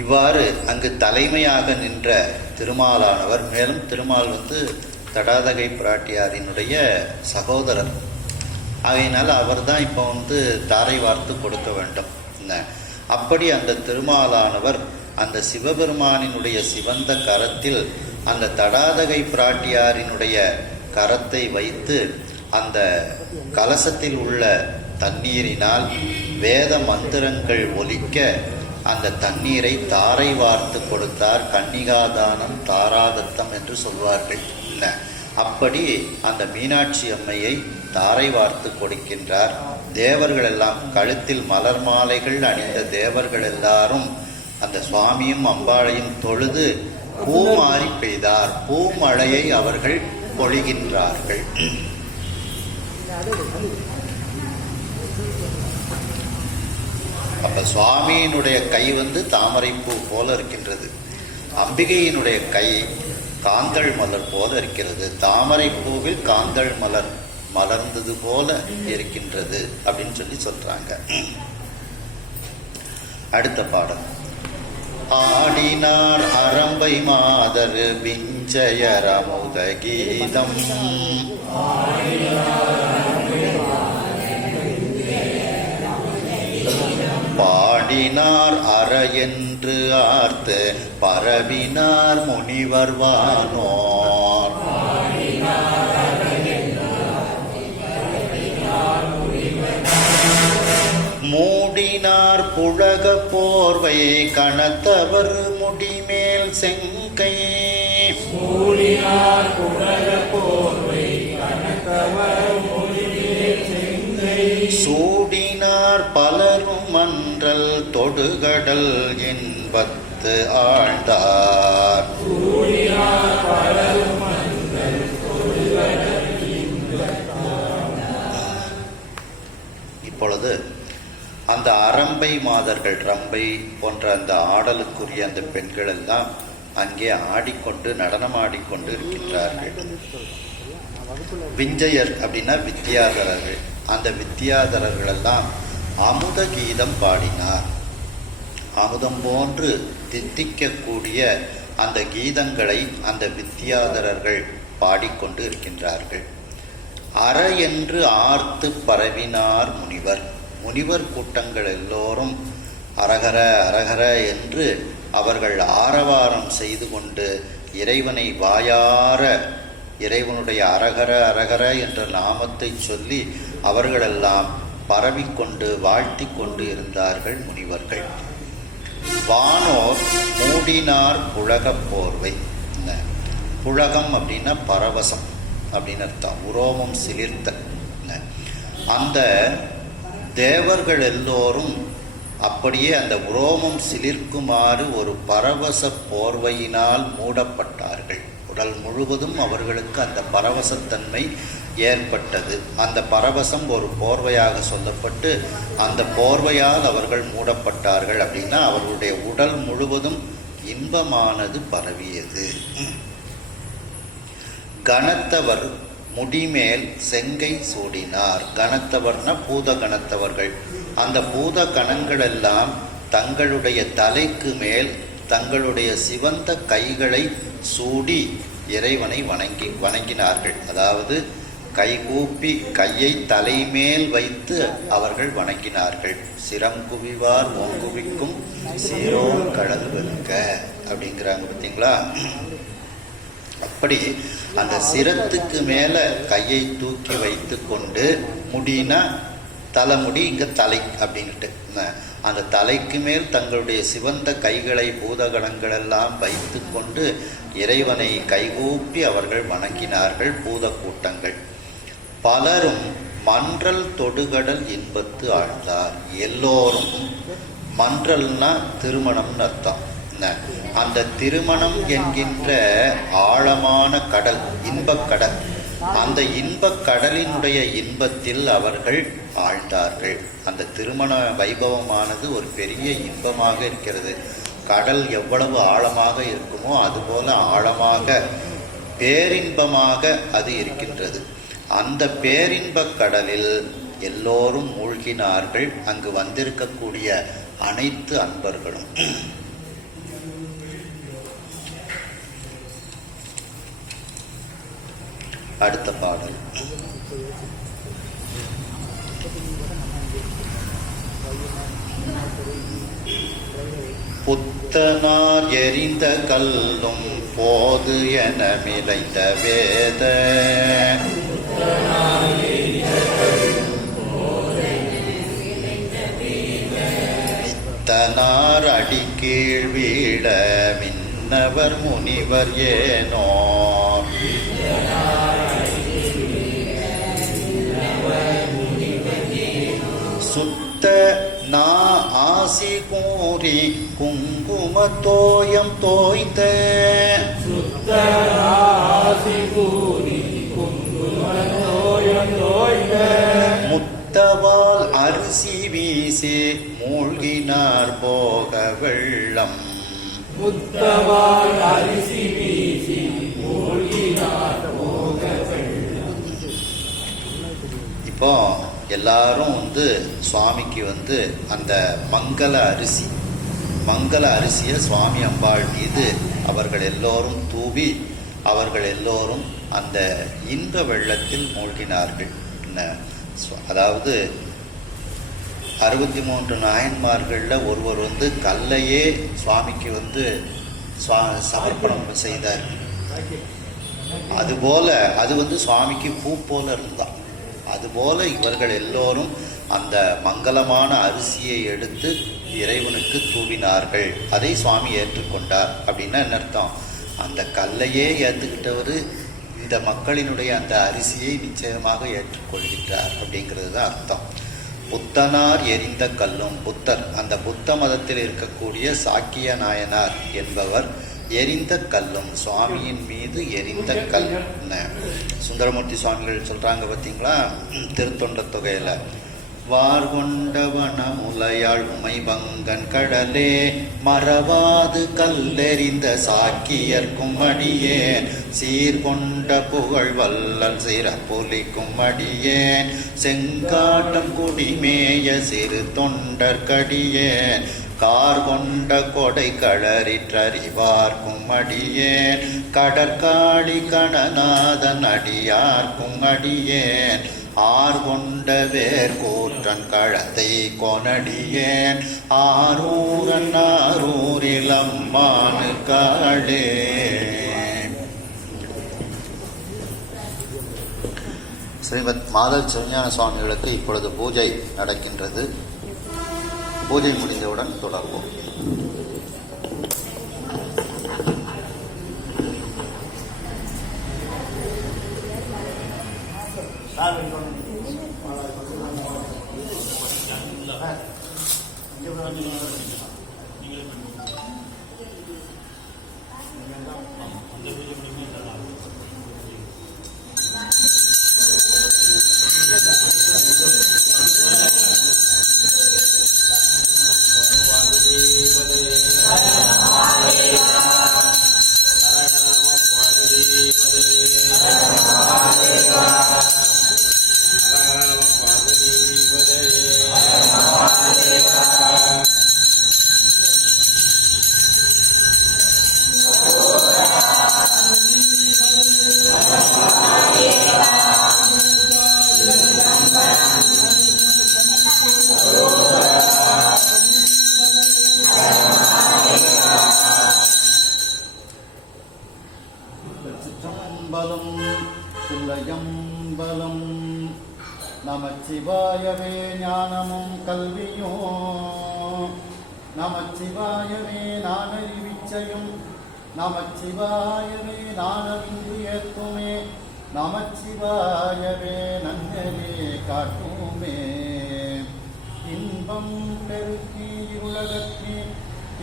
இவ்வாறு அங்கு தலைமையாக நின்ற திருமாலானவர், மேலும் திருமால் தடாதகை பிராட்டியாரினுடைய சகோதரர் ஆகையினால் அவர் தான் இப்போ தாரை வார்த்து கொடுக்க வேண்டும். அப்படி அந்த திருமாலானவர் அந்த சிவபெருமானினுடைய சிவந்த கரத்தில் அந்த தடாதகை பிராட்டியாரினுடைய கரத்தை வைத்து அந்த கலசத்தில் உள்ள தண்ணீரினால் வேத மந்திரங்கள் ஒலிக்க அந்த தண்ணீரை தாரை வார்த்து கொடுத்தார். கன்னிகாதானம் தாராதத்தம் என்று சொல்வார்கள். அப்படி அந்த மீனாட்சி அம்மையை தாரை வார்த்து கொடுக்கின்றார். தேவர்கள் எல்லாம், கழுத்தில் மலர் மாலைகள் அணிந்த தேவர்கள் எல்லாரும் அந்த சுவாமியும் அம்பாளையும் தொழுது பூமாரி பெய்தார். பூமழையை அவர்கள் பொழிகின்றார்கள். அப்ப சுவாமியினுடைய கை தாமரைப்பூ போல இருக்கின்றது, அம்பிகையினுடைய கை காந்தள் மலர் போல இருக்கிறது. தாமரை பூவில் காந்தள் மலர் மலர்ந்தது போல இருக்கின்றது அப்படின்னு சொல்றாங்க. அடுத்த பாடல். ஆடினார் அரம்பை மாதர் விஞ்சயர் அமுத கீதம், பாடினார் அற என்று ஆர்த்து பரவினார் முனிவர் வானோர், மூடினார் புழக போர்வை கணத்தவர் முடிமேல் செங்கை, மூடினார் புழக போர்வை கணத்தவர் முடிமேல் செங்கை, சூடினார் பலரும் மன்றல் தொடுகடல் இன்பத்து ஆழ்ந்தார், சூடினார் பலரும் மன்றல் தொடுகடல் இன்பத்து ஆழ்ந்தார். இப்பொழுது அந்த அரம்பை மாதர்கள், ரம்பை போன்ற அந்த ஆடலுக்குரிய அந்த பெண்கள் எல்லாம் அங்கே ஆடிக்கொண்டு நடனம் ஆடிக்கொண்டு இருக்கின்றார்கள். விஞ்சையர் அப்படின்னா வித்தியாதரர்கள். அந்த வித்தியாதரர்கள் எல்லாம் அமுத கீதம் பாடினார். அமுதம் போன்று தித்திக்கக்கூடிய அந்த கீதங்களை அந்த வித்தியாதரர்கள் பாடிக்கொண்டு இருக்கின்றார்கள். அற என்று ஆர்த்து பரவினார் முனிவர். முனிவர் கூட்டங்கள் எல்லோரும் அரகர அரகர என்று அவர்கள் ஆரவாரம் செய்து கொண்டு இறைவனை வாயார, இறைவனுடைய அரகர அரகர என்ற நாமத்தை சொல்லி அவர்களெல்லாம் பரவிக்கொண்டு வாழ்த்தி கொண்டு இருந்தார்கள் முனிவர்கள். வானோர் மூடினார் புழக போர்வை. புழகம் அப்படின்னா பரவசம் அப்படின்னு அர்த்தம், உரோமம் சிலிர்த்த. அந்த தேவர்கள் எல்லோரும் அப்படியே அந்த உரோமம் சிலிர்க்குமாறு ஒரு பரவச போர்வையினால் மூடப்பட்டார்கள். உடல் முழுவதும் அவர்களுக்கு அந்த பரவசத்தன்மை ஏற்பட்டது. அந்த பரவசம் ஒரு போர்வையாக சொல்லப்பட்டு அந்த போர்வையால் அவர்கள் மூடப்பட்டார்கள். அப்படின்னா அவர்களுடைய உடல் முழுவதும் இன்பமானது பரவியது. கணத்தவர் முடிமேல் செங்கை சூடினார். கணத்தவர்னா பூத கணத்தவர்கள். அந்த பூத கணங்கள் எல்லாம் தங்களுடைய தலைக்கு மேல் தங்களுடைய சிவந்த கைகளை சூடி இறைவனை வணங்கினார்கள். அதாவது கைகூப்பி கையை தலைமேல் வைத்து அவர்கள் வணங்கினார்கள். சிரம் குவிவார் ஓங்குவிக்கும் சீரோ கடல் வெல்க அப்படிங்கிறாங்க பார்த்தீங்களா. அப்படி அந்த சிரத்துக்கு மேல கையை தூக்கி வைத்து கொண்டு, முடினா தலைமுடி, இங்க தலை அப்படின்ட்டு அந்த தலைக்கு மேல் தங்களுடைய சிவந்த கைகளை பூதகணங்கள் எல்லாம் வைத்து கொண்டு இறைவனை கைகூப்பி அவர்கள் வணங்கினார்கள் பூத கூட்டங்கள். பலரும் மன்றல் தொடுகடல் இன்பத்து ஆழ்ந்தார். எல்லோரும், மன்றல்னா திருமணம்னு அர்த்தம். அந்த திருமணம் என்கின்ற ஆழமான கடல், இன்பக்கடல், அந்த இன்பக் கடலினுடைய இன்பத்தில் அவர்கள் ஆழ்ந்தார்கள். அந்த திருமண வைபவமானது ஒரு பெரிய இன்பமாக இருக்கிறது. கடல் எவ்வளவு ஆழமாக இருக்குமோ அதுபோல ஆழமாக பேரின்பமாக அது இருக்கின்றது. அந்த பேரின்பக் கடலில் எல்லோரும் மூழ்கினார்கள், அங்கு வந்திருக்கக்கூடிய அனைத்து அன்பர்களும். அடுத்த பாடல். புத்தனார் எரிந்த கல்லும் போது என மிளைந்த வேத, வித்தனார் அடிக்கீழ் வீழ மின்னவர் முனிவர் ஏனோ, சுத்த நா ஆசி கூறி குங்கும தோயம் தோய்ந்த, சுத்த ஆசி கூறி குங்கும தோயம் தோய்ந்த, புத்தவாள் அரிசி வீசி மூழ்கினார் போக இப்போ எல்லாரும் சுவாமிக்கு அந்த மங்கள அரிசியை சுவாமி அம்பாள் மீது அவர்கள் எல்லோரும் தூவி அவர்கள் எல்லோரும் அந்த இன்ப வெள்ளத்தில் மூழ்கினார்கள். அதாவது 63 நாயன்மார்களில் ஒருவர் கல்லையே சுவாமிக்கு சமர்ப்பணம் செய்தார். அதுபோல அது சுவாமிக்கு பூ போல இருந்தான். அதுபோல இவர்கள் எல்லோரும் அந்த மங்களமான அரிசியை எடுத்து இறைவனுக்கு தூவினார்கள். அதை சுவாமி ஏற்றுக்கொண்டார். அப்படின்னா என்ன அர்த்தம்? அந்த கல்லையே ஏற்றுக்கிட்டவர் இந்த மக்களினுடைய அந்த அரிசியை நிச்சயமாக ஏற்றுக்கொள்கின்றார் அப்படிங்கிறது தான் அர்த்தம். புத்தனார் எரிந்த கல்லும், புத்தர் அந்த புத்த மதத்தில் இருக்கக்கூடிய சாக்கிய நாயனார் என்பவர் எரிந்த கல்லும், சுவாமியின் மீது எரிந்த கல். சுந்தரமூர்த்தி சுவாமிகள் சொல்றாங்க பார்த்தீங்களா திருத்தொண்ட தொகையில, வார்கொண்டவன முலையாள் உமைபங்கன் கடலே மறவாது கல்லெறிந்த சாக்கியர்க்கும் அடியேன் சீர்கொண்ட புகழ் வல்லல் சிறப்புலிக்கும் அடியேன் செங்காட்டம் குடிமேய சிறு தொண்டர்கடியேன் கார் கொண்ட கொடை களறிற்றறிவார்க்கும் அடியேன் கடற்காடி கணநாதன் அடியார்க்கும் அடியேன் ஆர் கொண்ட வேர் கூற்றன் கழத்தை கொனடியேன் ஆரூரன் ஆரூரில் அம்மானு காடே. ஸ்ரீமத் மாதவ சிவஞான சுவாமிகளுக்கு இப்பொழுது பூஜை நடக்கின்றது. பூஜை முடிந்தவுடன் தொடர்வோம். தில்லையம்பலம் நமச்சிவாயவே ஞானமும் கல்வியும் நமச்சிவாயவே நானறிவிச்சையும் நமச்சிவாயவே நானவிந்தியத்துமே நமச்சிவாயவே நன்னரே காட்டுமே இன்பம் பெருக்கி இருளகற்றி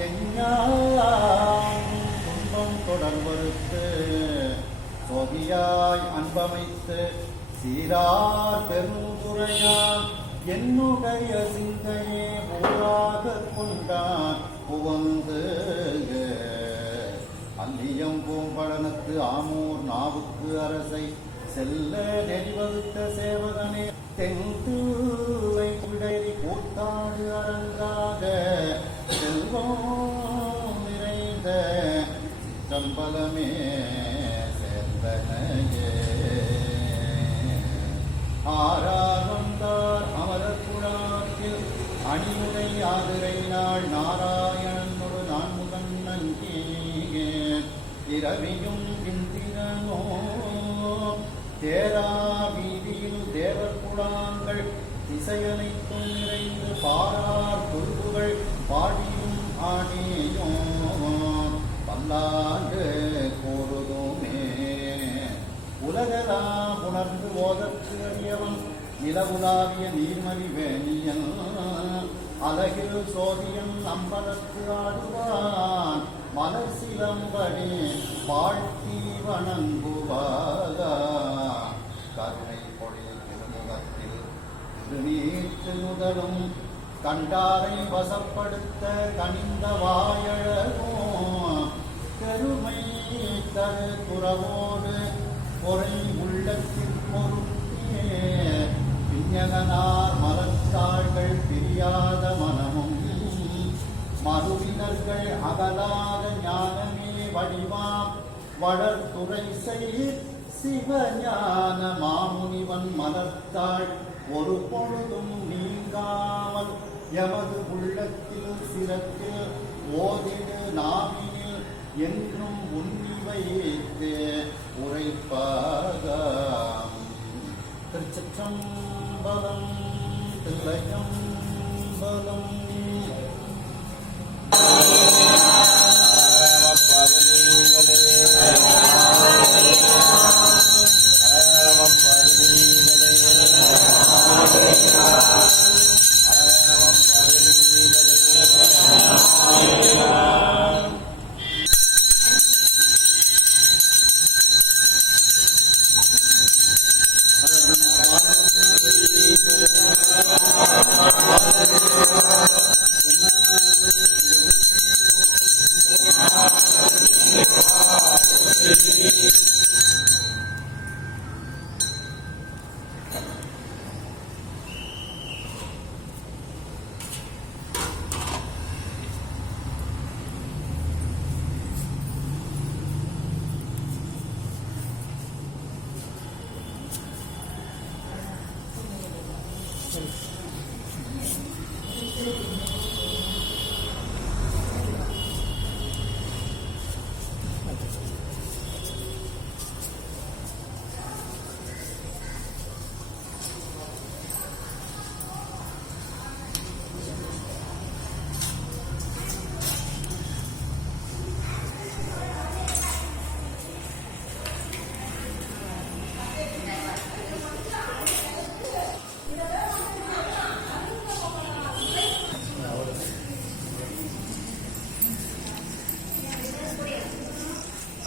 எஞ்ஞாம் துன்பம் தொடர்வறுத்து சோதியாய் அன்பமைத்து சீரார் பெருந்துரையான் என்னுடைய சிந்தையே போராக கொண்டான் புவந்து அல்லியம் பூம்பழனத்து ஆமூர் நாவுக்கு அரசை செல்ல நெறிவகுத்த சேவகனே தென்துவை குடரி கூத்தாடு அரங்காக செல்வம் நிறைந்த சிற்றம்பலமே சேர்ந்தனையே ஆறார் வந்தார் அமரர் குழாத்தில் அணிமுறை ஆதிரை நாள் நாராயணன் ஒரு நான்முகன் நங்கீகே இரவியும் இந்திரனோ தேரா வீதியில் தேவர் குழாங்கள் திசையனைத்தும் நிறைந்து பாரார் பொருள்கள் பாடியும் ஆடியும் பல்லாண்டு கூறுதுமே உலகெல்லாம் உணர்ந்து ஓதற்கு அறியவன் நிலவுலாவிய நீர்மலி வேணியன் அழகில் சோதியன் அம்பலத்து ஆடுவான் மலர் சிலம்படி வாழ்த்தி வணங்குவாதா கருணை பொழில் திருமுகத்தில் திருநீற்று முதலும் கண்டாரை வசப்படுத்த கனிந்த வாயழகும் பெருமை தரு துறவோடு பொறை உள்ளத்தில் பொருட்டே விஞ்ஞகனார் மலத்தாள்கள் பிரியாத மனமும் மறுவினர்கள் அகலாத ஞானமே வடிவாம் வளர்த்துறை செய் சிவஞான மாமுனிவன் மலர்த்தாள் ஒரு பொழுதும் நீங்காமல் எமது உள்ளத்தில் சிரத்தில் ஓதிடு நாவினில் என்றும் உன்னி வைத்து உரைப்பாகாம். திருச்சிற்றம்பலம் தில்லையம்பலம்.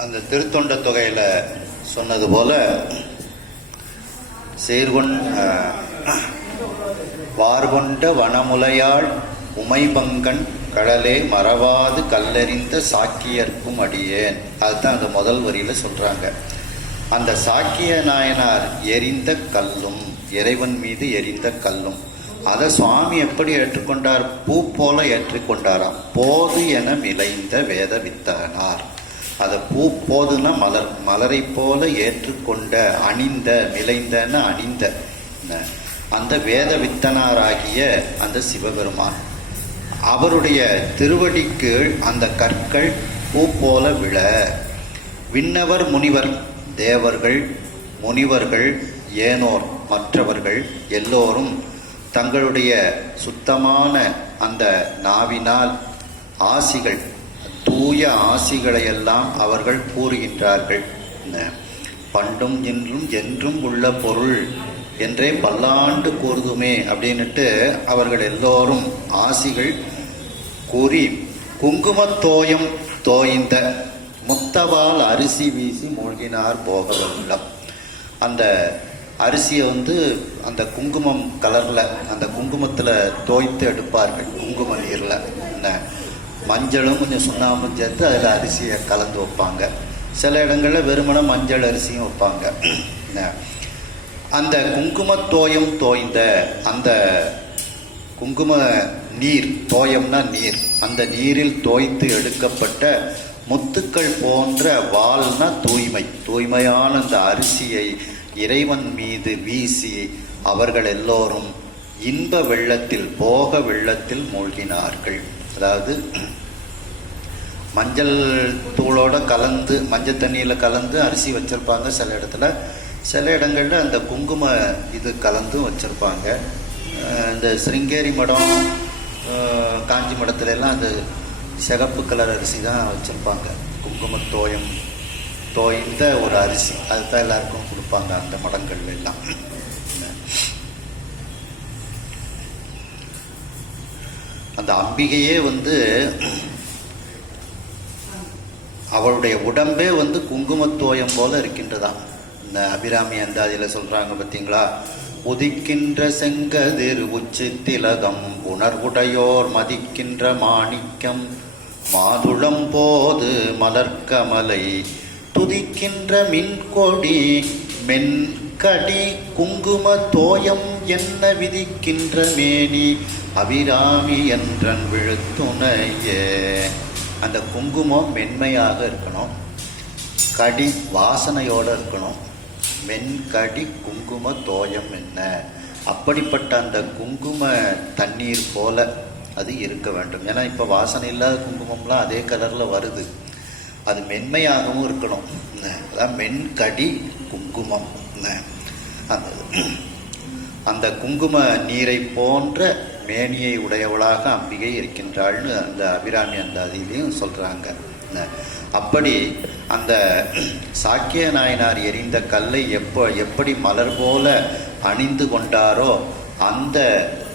அந்த திருத்தொண்ட தொகையில் சொன்னது போல வார்கொண்ட வனமுலையாள் உமைபங்கன் கடலே மறவாது கல்லெறிந்த சாக்கியர்க்கும் அடியேன். அதுதான் அந்த முதல் வரியில் சொல்கிறாங்க. அந்த சாக்கிய நாயனார் எரிந்த கல்லும், இறைவன் மீது எரிந்த கல்லும், அதை சுவாமி எப்படி ஏற்றுக்கொண்டார்? பூ போல ஏற்றுக்கொண்டாராம். போது என மிளைந்த வேத வித்தனார். அதை பூ போதுன்னா மலர், மலரை போல ஏற்றுக்கொண்ட, அணிந்த, மிளைந்தன்னு அணிந்த அந்த வேத வித்தனாராகிய அந்த சிவபெருமான், அவருடைய திருவடி கீழ் அந்த கற்கள் பூ போல விழ விண்ணவர் முனிவர், தேவர்கள், முனிவர்கள், ஏனோர், மற்றவர்கள் எல்லோரும் தங்களுடைய சுத்தமான அந்த நாவினால் ஆசிகள், தூய ஆசிகளையெல்லாம் அவர்கள் கூறுகின்றார்கள். பண்டும் இன்றும் என்றும் உள்ள பொருள் என்றே பல்லாண்டு கூறுதுமே அப்படின்னுட்டு அவர்கள் எல்லோரும் ஆசிகள் கூறி குங்குமத்தோயம் தோய்ந்த முத்தவால் அரிசி வீசி மூழ்கினார் போகவெல்லாம். அந்த அரிசியை அந்த குங்குமம் கலரில், அந்த குங்குமத்தில் தோய்த்து எடுப்பார்கள். குங்கும நீரில் மஞ்சளும் கொஞ்சம் சுண்ணாம்பும் சேர்த்து அதில் அரிசியை கலந்து வைப்பாங்க. சில இடங்களில் வெறுமனை மஞ்சள் அரிசியும் வைப்பாங்க. அந்த குங்குமத்தோயம் தோய்ந்த அந்த குங்கும நீர், தோயம்னா நீர், அந்த நீரில் தோய்த்து எடுக்கப்பட்ட முத்துக்கள் போன்ற வால்னா தூய்மை, தூய்மையான அந்த அரிசியை இறைவன் மீது வீசி அவர்கள் எல்லோரும் இன்ப வெள்ளத்தில், போக வெள்ளத்தில் மூழ்கினார்கள். அதாவது மஞ்சள் தூளோட கலந்து, மஞ்சள் தண்ணியில் கலந்து அரிசி வச்சுருப்பாங்க சில இடத்துல. சில இடங்களில் அந்த குங்கும இது கலந்தும் வச்சுருப்பாங்க. இந்த சிருங்கேரி மடம், காஞ்சி மடத்துல எல்லாம் அந்த சிகப்பு கலர் அரிசி தான் வச்சுருப்பாங்க. குங்கும தோய்ந்த ஒரு அரிசி, அதுதான் எல்லாருக்கும் கொடுப்பாங்க அந்த மடங்கள்ல எல்லாம். அந்த அம்பிகையே அவளுடைய உடம்பே குங்குமத்தோயம் போல இருக்கின்றதாம். இந்த அபிராமி அந்தாதியில் சொல்றாங்க பார்த்தீங்களா, உதிக்கின்ற செங்கதிர் உச்சி திலகம் உணர்வுடையோர் மதிக்கின்ற மாணிக்கம் மாதுளம் போது மலர்க்கமலை துதிக்கின்ற மின்கொடி மென்கடி குங்கும தோயம் என்ன விதிக்கின்ற மேனி அபிராமி என்றன் விழுத்துணையே. அந்த குங்குமம் மென்மையாக இருக்கணும், கடி வாசனையோடு இருக்கணும். மென்கடி குங்கும தோயம் என்ன, அப்படிப்பட்ட அந்த குங்கும தண்ணீர் போல அது இருக்க வேண்டும். ஏன்னா இப்போ வாசனை இல்லாத குங்குமம்லாம் அதே கலரில் வருது. அது மென்மையாகவும் இருக்கணும். அதான் மென்கடி குங்குமம். அந்த குங்கும நீரை போன்ற மேனியை உடையவளாக அம்பிகை இருக்கின்றாள்னு அந்த அபிராமி அந்த அதிலையும் சொல்கிறாங்க. அப்படி அந்த சாக்கிய நாயனார் எரிந்த கல்லை எப்படி மலர் போல அணிந்து கொண்டாரோ அந்த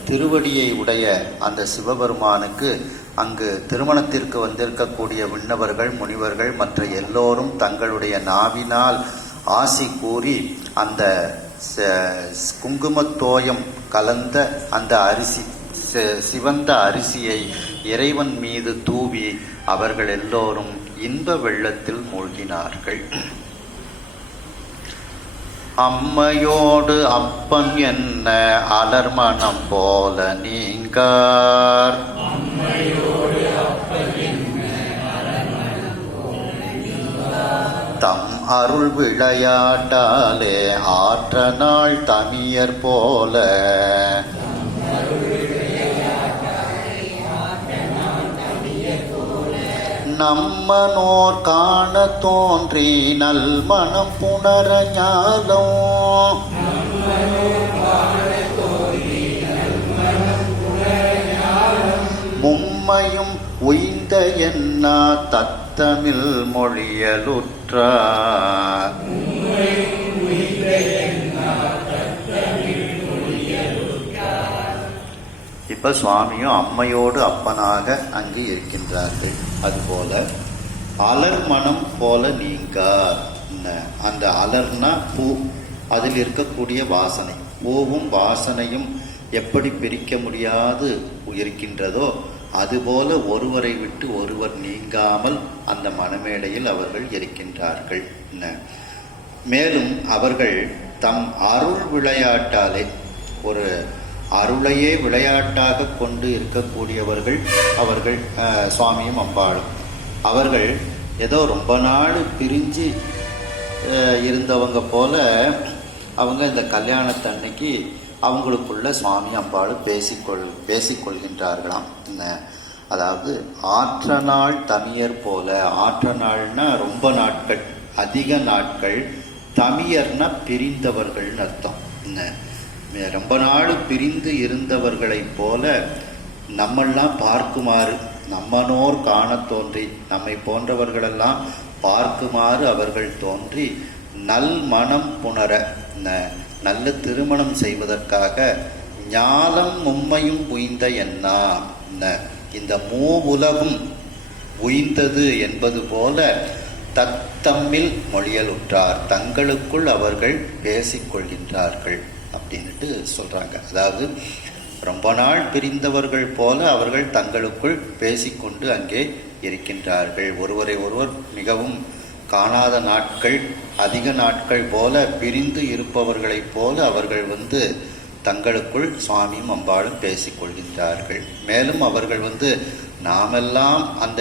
திருவடியை உடைய அந்த சிவபெருமானுக்கு அங்கு திருமணத்திற்கு வந்திருக்கக்கூடிய விண்ணவர்கள் முனிவர்கள் மற்ற எல்லோரும் தங்களுடைய நாவினால் ஆசி கூறி அந்த குங்குமத்தோயம் கலந்த அந்த அரிசி சிவந்த அரிசியை இறைவன் மீது தூவி அவர்கள் எல்லோரும் இன்ப வெள்ளத்தில் மூழ்கினார்கள். அம்மையோடு அப்பன் என்ன அலர்மணம் போல நீங்கார், தம் அருள் விளையாட்டாலே ஆற்ற நாள் தமியர் போல நம்மனோர் காண தோன்றி நல்மணம் புணர ஞாலம், மும்மையும் உய்ந்த என்னா தத்தமிழ் மொழியலுற்றார். இப்ப சுவாமியும் அம்மையோடு அப்பனாக அங்கே இருக்கின்றார்கள். அதுபோல அலர் மனம் போல நீங்கார். அந்த அலர்னா பூ, அதில் இருக்கக்கூடிய வாசனை. பூவும் வாசனையும் எப்படி பிரிக்க முடியாது இருக்கின்றதோ அதுபோல ஒருவரை விட்டு ஒருவர் நீங்காமல் அந்த மணமேடையில் அவர்கள் இருக்கின்றார்கள். மேலும் அவர்கள் தம் அருள் விளையாட்டாலே, ஒரு அருளையே விளையாட்டாக கொண்டு இருக்கக்கூடியவர்கள் அவர்கள் சுவாமியும் அம்பாளும். அவர்கள் ஏதோ ரொம்ப நாள் பிரிஞ்சு இருந்தவங்க போல அவங்க இந்த கல்யாணத்தன்னைக்கு அவங்களுக்குள்ள சுவாமி அம்பாளும் பேசிக்கொள்கின்றார்களாம். அதாவது ஆற்ற நாள் தமியர் போல, ஆற்ற நாள்னா ரொம்ப நாட்கள், அதிக நாட்கள், தமியர்னா பிரிந்தவர்கள்னு அர்த்தம். ரொம்ப நாள் பிரிந்து இருந்தவர்களைப் போல நம்மெல்லாம் பார்க்குமாறு, நம்மனோர் காண தோன்றி, நம்மை போன்றவர்களெல்லாம் பார்க்குமாறு அவர்கள் தோன்றி நல் மனம் புணர, நல்ல திருமணம் செய்வதற்காக ஞாலம் மும்மையும் உய்ந்த என்னா, இந்த மூவுலகும் உய்ந்தது என்பது போல தத்தம்மில் மொழியலுற்றார், தங்களுக்குள் அவர்கள் பேசிக்கொள்கின்றார்கள் அப்படின்ட்டு சொல்றாங்க. அதாவது ரொம்ப நாள் பிரிந்தவர்கள் போல அவர்கள் தங்களுக்குள் பேசிக்கொண்டு அங்கே இருக்கின்றார்கள். ஒருவரை ஒருவர் மிகவும் காணாத நாட்கள், அதிக நாட்கள் போல பிரிந்து இருப்பவர்களைப் போல அவர்கள் தங்களுக்குள் சுவாமியும் அம்பாளும் பேசிக்கொள்கின்றார்கள். மேலும் அவர்கள் நாமெல்லாம் அந்த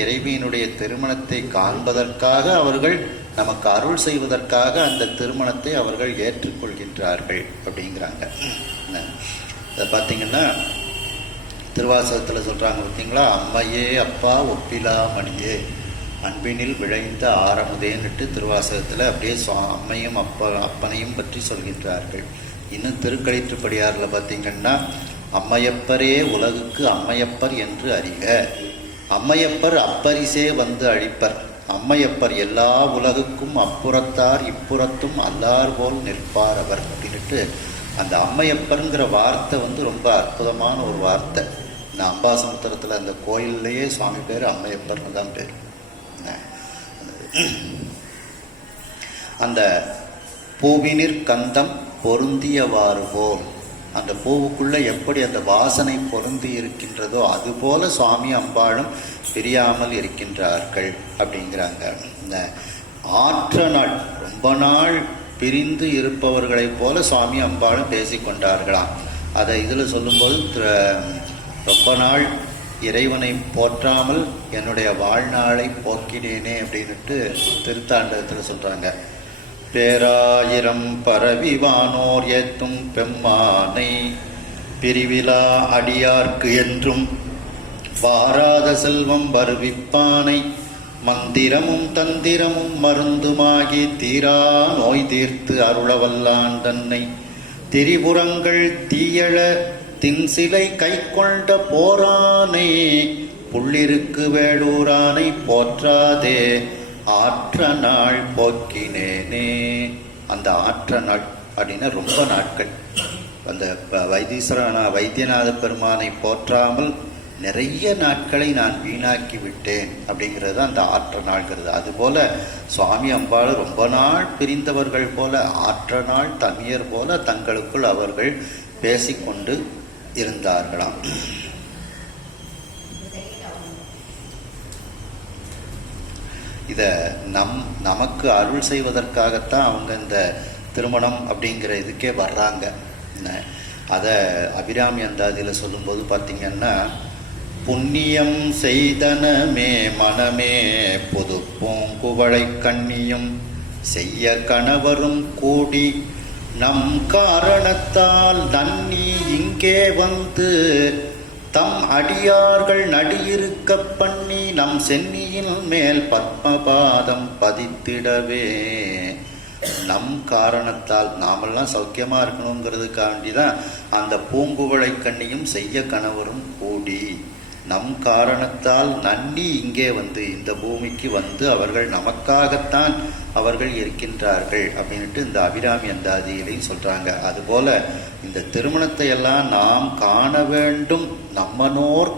இறைவியினுடைய திருமணத்தை காண்பதற்காக அவர்கள் நமக்கு அருள் செய்வதற்காக அந்த திருமணத்தை அவர்கள் ஏற்றுக்கொள்கின்றார்கள் அப்படிங்கிறாங்க. அதை பார்த்தீங்கன்னா திருவாசகத்தில் சொல்கிறாங்க பார்த்தீங்களா, அம்மையே அப்பா ஒப்பிலா மணியே அன்பினில் விளைந்த ஆரமுதேன்னுட்டு திருவாசகத்தில் அப்படியே அம்மையும் அப்பனையும் பற்றி சொல்கின்றார்கள். இன்னும் திருக்கழிற்றுப்படியாரில் பார்த்தீங்கன்னா, அம்மையப்பரே உலகுக்கு அம்மையப்பர் என்று அறிக, அம்மையப்பர் அப்பரிசே அழிப்பர், அம்மையப்பர் எல்லா உலகுக்கும் அப்புறத்தார் இப்புறத்தும் அல்லார் போல் நிற்பார் அவர் அப்படின்ட்டு அந்த அம்மையப்பருங்கிற வார்த்தை ரொம்ப அற்புதமான ஒரு வார்த்தை. இந்த அம்பாசமுத்திரத்தில் அந்த கோயில்லையே சுவாமி பேர் அம்மையப்பர்னு தான் பேர். அந்த பூவினிற் கந்தம் பொருந்தியவாறு போல், அந்த பூவுக்குள்ளே எப்படி அந்த வாசனை பொருந்தி இருக்கின்றதோ அதுபோல சுவாமி அம்பாளும் பிரியாமல் இருக்கின்றார்கள் அப்படிங்கிறாங்க. இந்த ஆற்ற நாள், ரொம்ப நாள் பிரிந்து இருப்பவர்களைப் போல சுவாமி அம்பாளும் பேசிக்கொண்டார்களாம். அதை இதில் சொல்லும்போது ரொம்ப நாள் இறைவனை போற்றாமல் என்னுடைய வாழ்நாளை போக்கினேனே அப்படின்ட்டு திருத்தாண்டகத்தில் சொல்கிறாங்க. பேராயிரம் பரவிவானோர் ஏத்தும் பெம்மானை பிரிவிலா அடியார்க்கு என்றும் வாராத செல்வம் வருவிப்பானை மந்திரமும் தந்திரமும் மருந்துமாகி தீரா நோய் தீர்த்து அருளவல்லான் தன்னை திரிபுரங்கள் தீயழ தின்சிலை கை கொண்ட போரானை புள்ளிருக்கு வேடூரானை போற்றாதே ஆற்ற நாள் போக்கினேனே. அந்த ஆற்ற நாள் அப்படின்னா ரொம்ப நாட்கள். அந்த வைத்தியநாத பெருமானை போற்றாமல் நிறைய நாட்களை நான் வீணாக்கி விட்டேன் அப்படிங்கிறது அந்த ஆற்ற நாள்ங்கிறது. அதுபோல சுவாமி அம்பாள் ரொம்ப நாள் பிரிந்தவர்கள் போல ஆற்ற நாள் தமியர் போல தங்களுக்குள் அவர்கள் பேசிக்கொண்டு இருந்தார்களாம். இதை நமக்கு அருள் செய்வதற்காகத்தான் அவங்க இந்த திருமணம் அப்படிங்கிற இதுக்கே வர்றாங்க. அதை அபிராமி அந்தாதியில் சொல்லும்போது பார்த்திங்கன்னா, புண்ணியம் செய்தனமே மனமே பொது பூங்குவளை கண்ணியும் செய்ய கணவரும் கூடி நம் காரணத்தால் நன்னி இங்கே வந்து தம் அடியார்கள் நடியிருக்க பண்ணி நம் சென்னியின் மேல் பத்மபாதம் பதித்திடவே. நம் காரணத்தால் நாமெல்லாம் சௌக்கியமாக இருக்கணுங்கிறதுக்காண்டி தான் அந்த பூங்குவளை கண்ணியும் செய்ய கணவரும் கூடி நம் காரணத்தால் நன்னி இங்கே வந்து இந்த பூமிக்கு வந்து அவர்கள் நமக்காகத்தான் அவர்கள் இருக்கின்றார்கள் அப்படின்ட்டு இந்த அபிராமி அந்தாதியிலையும் சொல்கிறாங்க. அதுபோல் இந்த திருமணத்தை எல்லாம் நாம் காண வேண்டும், நம்மனோர்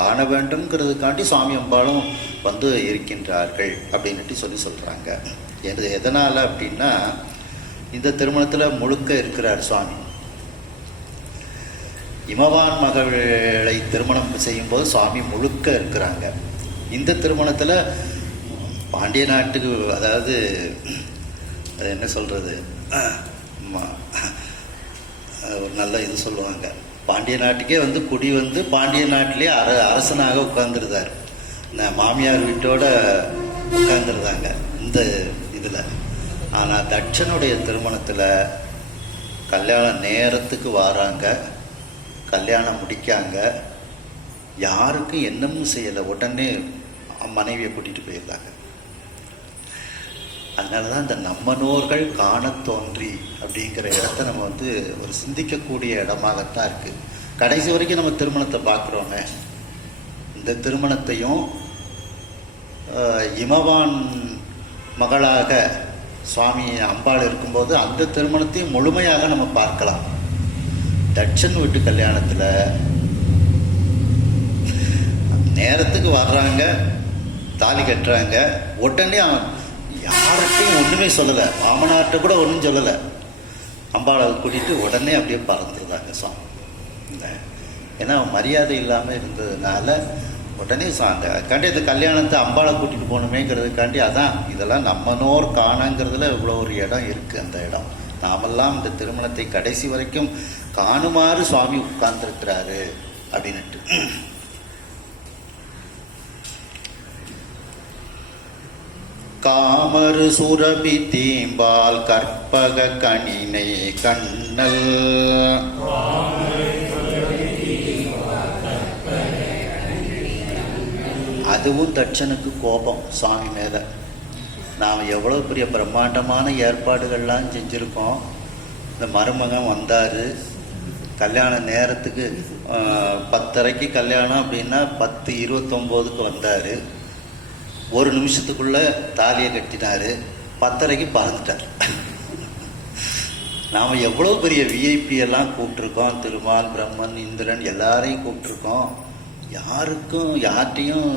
காண வேண்டும்ங்கிறதுக்காண்டி சுவாமி அம்பாளும் வந்து இருக்கின்றார்கள் அப்படின்ட்டு சொல்கிறாங்க. எதனால் அப்படின்னா, இந்த திருமணத்தில் முழுக்க இருக்கிறார் சுவாமி. இமவான் மகளை திருமணம் செய்யும்போது சுவாமி முழுக்க இருக்கிறாங்க. இந்த திருமணத்தில் பாண்டிய நாட்டுக்கு, அதாவது அது என்ன சொல்கிறது, ஒரு நல்ல இது சொல்லுவாங்க, பாண்டிய நாட்டுக்கே வந்து குடி வந்து பாண்டிய நாட்டிலே அரசனாக உட்கார்ந்துருந்தார். மாமியார் வீட்டோட உட்கார்ந்துருந்தாங்க இந்த இதில். ஆனால் தட்சனுடைய திருமணத்தில் கல்யாணம் நேரத்துக்கு வராங்க, கல்யாணம் முடிக்காங்க, யாருக்கும் என்னமும் செய்யலை, உடனே மனைவியை கூட்டிகிட்டு போயிருந்தாங்க. அதனால தான் இந்த நம்மனோர்கள் காண தோன்றி அப்படிங்கிற இடத்த நம்ம வந்து ஒரு சிந்திக்கக்கூடிய இடமாகத்தான் இருக்குது. கடைசி வரைக்கும் நம்ம திருமணத்தை பார்க்குறோமே, இந்த திருமணத்தையும் இமவான் மகளாக சுவாமி அம்பாள் இருக்கும்போது அந்த திருமணத்தையும் முழுமையாக நம்ம பார்க்கலாம். தட்சன் வீட்டு கல்யாணத்தில் நேரத்துக்கு வர்றாங்க, தாலி கட்டுறாங்க, உடனே அவன் யார்கிட்டையும் ஒன்றுமே சொல்லலை, மாமனார்கிட்ட கூட ஒன்றும் சொல்லலை, அம்பாளை கூட்டிகிட்டு உடனே அப்படியே பறந்துருந்தாங்க சுவாமி. ஏன்னா மரியாதை இல்லாமல் இருந்ததுனால உடனே அதுக்காண்டி இந்த கல்யாணத்தை அம்பாளை கூட்டிகிட்டு போகணுமேங்கிறதுக்காண்டி, அதான் இதெல்லாம் நம்மனோர் காணங்கிறதுல இவ்வளோ ஒரு இடம் இருக்குது. அந்த இடம் நாமெல்லாம் இந்த திருமணத்தை கடைசி வரைக்கும் காணுமாறு சுவாமி உட்கார்ந்துருக்கிறாரு அப்படின்ட்டு. காமரு சுரபி தீம்பால் கற்பக கணினை கண்ணல் அதுவும் தட்சனுக்கு கோபம் சுவாமி மேலே. நாம் எவ்வளோ பெரிய பிரம்மாண்டமான ஏற்பாடுகள்லாம் செஞ்சுருக்கோம். இந்த மருமகன் வந்தார், கல்யாண நேரத்துக்கு 10:30க்கு கல்யாணம் அப்படின்னா 10:29க்கு வந்தார், ஒரு நிமிஷத்துக்குள்ளே தாலியை கட்டினார், 10:30க்கு பறந்துட்டார். நாம் எவ்வளோ பெரிய விஐபி எல்லாம் கூப்பிட்ருக்கோம், திருமால், பிரம்மன், இந்திரன் எல்லாரையும் கூப்பிட்ருக்கோம். யார்கிட்டையும்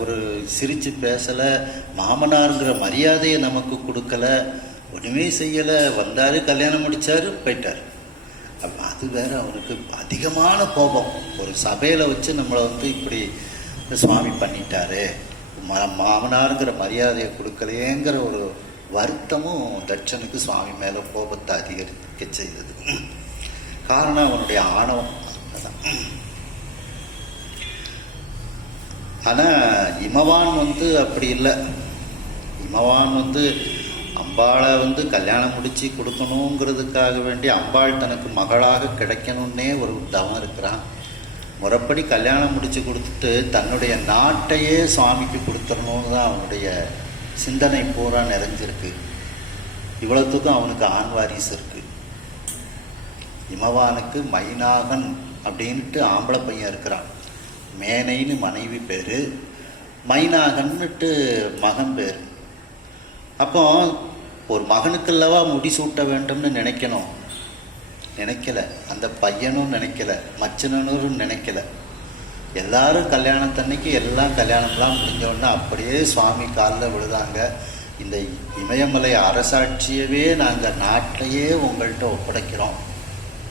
ஒரு சிரித்து பேசலை, மாமனாருங்கிற மரியாதையை நமக்கு கொடுக்கலை, ஒன்றுமே செய்யலை. வந்தார், கல்யாணம் முடித்தார், போயிட்டார். அது வேற அவனுக்கு அதிகமான கோபம். ஒரு சபையில் வச்சு நம்மளை வந்து இப்படி சுவாமி பண்ணிட்டாரு, மாமனாருங்கிற மரியாதையை கொடுக்கலையேங்கிற ஒரு வருத்தமும் தட்சனுக்கு சுவாமி மேலே கோபத்தை அதிகரிக்க செய்தது. காரணம் அவனுடைய ஆணவம். ஆனால் இமவான் வந்து அப்படி இல்லை. இமவான் வந்து அம்பாளை வந்து கல்யாணம் முடித்து கொடுக்கணுங்கிறதுக்காக வேண்டி அம்பாள் தனக்கு மகளாக கிடைக்கணுன்னே ஒரு தவம் இருக்கிறான். முறைப்படி கல்யாணம் முடித்து கொடுத்துட்டு தன்னுடைய நாட்டையே சுவாமிக்கு கொடுத்துடணும்னு தான் அவனுடைய சிந்தனை பூரா நிறைஞ்சிருக்கு. இவ்வளோத்துக்கும் அவனுக்கு ஆண் வாரிசு இருக்கு. இமவானுக்கு மைனாகன் அப்படின்ட்டு ஆம்பளை பையன் இருக்கிறான். மேனைன்னு மனைவி பேர், மைனாகன்னுட்டு மகன் பேர். அப்போ ஒரு மகனுக்குள்ளவா முடிசூட்ட வேண்டும்னு நினைக்கல. அந்த பையனும் நினைக்கல, மச்சனனும் நினைக்கல. எல்லாரும் கல்யாணத்தன்னைக்கு எல்லாம் கல்யாணம்லாம் முடிஞ்சோடனே அப்படியே சுவாமி காலில் விழுதாங்க. இந்த இமயமலை அரசாட்சியவே நாங்கள் நாட்டையே உங்கள்கிட்ட ஒப்படைக்கிறோம்,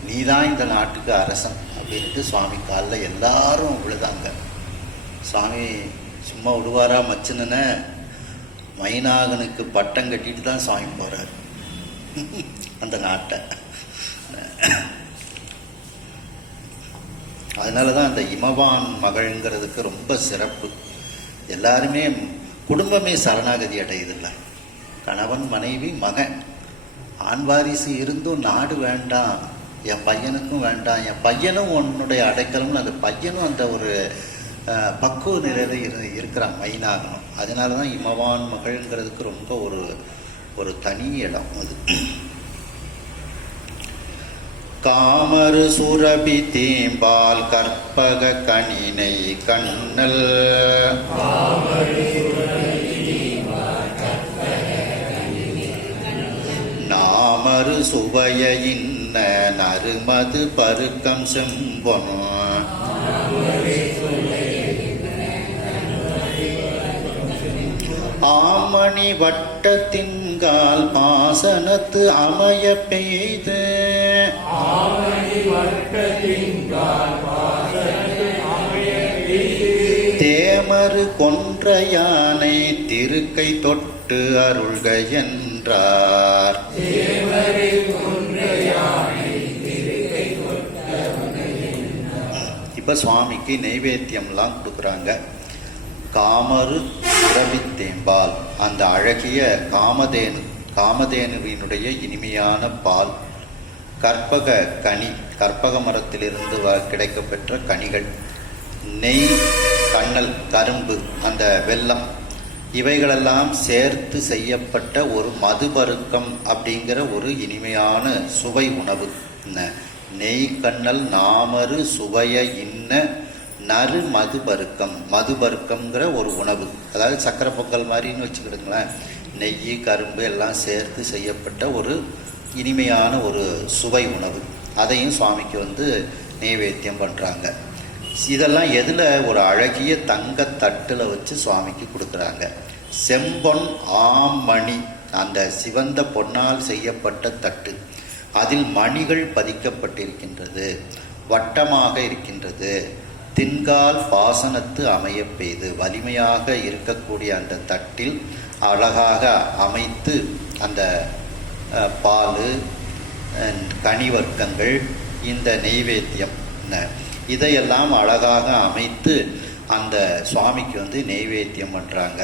நீ தான் இந்த நாட்டுக்கு அரசன் அப்படின்ட்டு சுவாமி காலில் எல்லாரும் விழுதாங்க. சுவாமி சும்மா விடுவாரா மச்சனனை? மைனாகனுக்கு பட்டம் கட்டிட்டு தான் சுவாமி போகிறார் அந்த நாட்டை. அதனால தான் அந்த இமவான் மகள்ங்கிறதுக்கு ரொம்ப சிறப்பு. எல்லாருமே குடும்பமே சரணாகதி அடையுதில்லை. கணவன் மனைவி மகன் ஆண் வாரிசு இருந்தும் நாடு வேண்டாம், என் பையனுக்கும் வேண்டாம், என் பையனும் உன்னுடைய அடைக்கலம்னு அந்த பையனும் அந்த ஒரு பக்குவ நிலையில் இருக்கிறான் மைனாகணும். அதனால தான் இமவான் மகள்ங்கிறதுக்கு ரொம்ப ஒரு தனி இடம் அது. காமரு சுரபி தேம்பால் கற்பக கணினை கண்ணல் நாமரு சுவைய இன்ன நறுமது பருக்கம் செம்பொன் ஆமணி வட்டத்தின்கால் பாசனத்து அமைய பெய்து தேமரு கொன்ற யானை திருக்கை தொட்டு அருள்க என்றார். இப்ப சுவாமிக்கு நைவேத்தியம்லாம் கொடுக்குறாங்க. காமரு சுரபித்தேம்பால், அந்த அழகிய காமதேனுவினுடைய இனிமையான பால், கற்பக கனி, கற்பக மரத்திலிருந்து கிடைக்கப்பெற்ற கனிகள், நெய், கண்ணல், கரும்பு, அந்த வெல்லம், இவைகளெல்லாம் சேர்த்து செய்யப்பட்ட ஒரு மதுபருக்கம் அப்படிங்கிற ஒரு இனிமையான சுவை உணவு. நெய் கண்ணல் நாமரு சுவைய இன்ன நறு மதுபருக்கம், மதுபருக்கம்ங்கிற ஒரு உணவு, அதாவது சக்கரை பொங்கல் மாதிரின்னு வச்சுக்கிடுங்களேன். நெய் கரும்பு எல்லாம் சேர்த்து செய்யப்பட்ட ஒரு இனிமையான ஒரு சுவை உணவு. அதையும் சுவாமிக்கு வந்து நைவேத்தியம் பண்ணுறாங்க. இதெல்லாம் எதில்? ஒரு அழகிய தங்க தட்டில் வச்சு சுவாமிக்கு கொடுக்குறாங்க. செம்பொன் ஆமணி, அந்த சிவந்த பொன்னால் செய்யப்பட்ட தட்டு, அதில் மணிகள் பதிக்கப்பட்டிருக்கின்றது, வட்டமாக இருக்கின்றது. தின்கால் பாசனத்து அமைய பெய்து, வலிமையாக இருக்கக்கூடிய அந்த தட்டில் அழகாக அமைத்து அந்த பால், கனிவர்க்கங்கள், இந்த நெய்வேத்தியம், இதையெல்லாம் அழகாக அமைத்து அந்த சுவாமிக்கு வந்து நெய்வேத்தியம் பண்ணுறாங்க.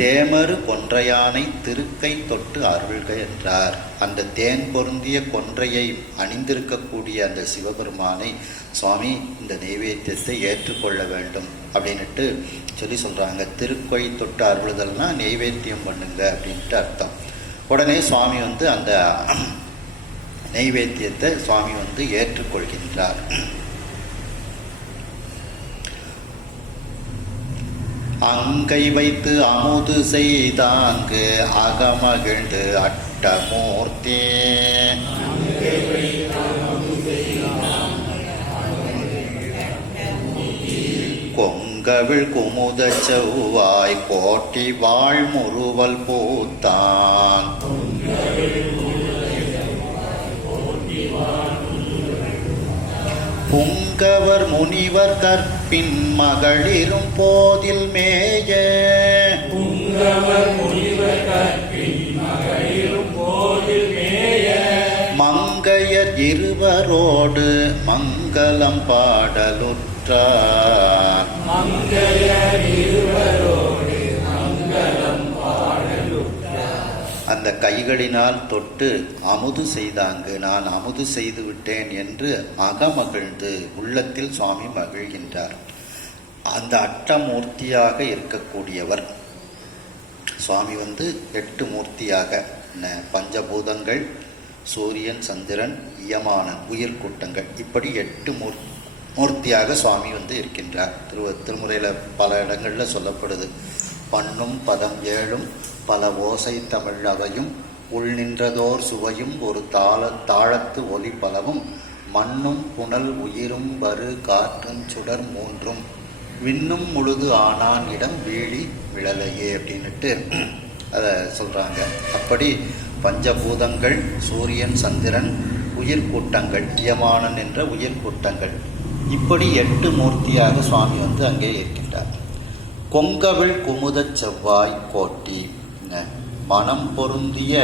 தேமரு கொன்றையானை திருக்கை தொட்டு அருள்க என்றார். அந்த தேன் பொருந்திய கொன்றையை அணிந்திருக்கக்கூடிய அந்த சிவபெருமானை சுவாமி இந்த நெய்வேத்தியத்தை ஏற்றுக்கொள்ள வேண்டும் அப்படின்ட்டு சொல்கிறாங்க. திருக்கை தொட்டு அருளுதல்னா நெய்வேத்தியம் பண்ணுங்க அப்படின்ட்டு அர்த்தம். உடனே சுவாமி வந்து அந்த நெய்வேத்தியத்தை சுவாமி வந்து ஏற்றுக்கொள்கின்றார். அங்கை வைத்து அமுது செய்தாங்கு அகமகிழ்ந்து அட்டமூர்த்தி கொங்கவிழ் குமுத செவ்வாய் கோட்டி வாழ் முறுவல் பூத்தான் புங்கவர் முனிவர் கற்பின் மகளிரும் போதில் மேய புங்கவர் முனிவர் கற்பின் மகளிரும் போதில் மேய மங்கையர் இருவரோடு மங்களம் பாடலுற்றார். மங்கையர் இருவரோடு மங்களம் பாடலுற்றார். அந்த கைகளினால் தொட்டு அமுது செய்தாங்கு நான் அமுது செய்து விட்டேன் என்று அகமகிழ்ந்து உள்ளத்தில் சுவாமி மகிழ்கின்றார். அந்த அட்டமூர்த்தியாக இருக்கக்கூடியவர் சுவாமி 8 மூர்த்தியாக பஞ்சபூதங்கள், சூரியன், சந்திரன், இயமானன், உயிர் கூட்டங்கள், இப்படி 8 மூர்த்தியாக சுவாமி இருக்கின்றார். திருமுறையில் பல இடங்களில் சொல்லப்படுது. பண்ணும் பதம் 7 பல ஓசை தமிழ் அவையும் உள் நின்றதோர் சுவையும் ஒரு தாளத்து ஒலி பலவும் மண்ணும் புனல் உயிரும் வரு காற்றும் சுடர் 3 விண்ணும் முழுது ஆனான் இடம் வீழி விழலையே அப்படின்னுட்டு அதை சொல்கிறாங்க. அப்படி பஞ்சபூதங்கள், சூரியன், சந்திரன், உயிர் கூட்டங்கள், இயமானன் என்ற உயிர் கூட்டங்கள், இப்படி 8 மூர்த்தியாக சுவாமி அங்கே இருக்கின்றார். கொங்கவிழ் குமுதச் செவ்வாய் கோட்டி மனம் பொருந்திய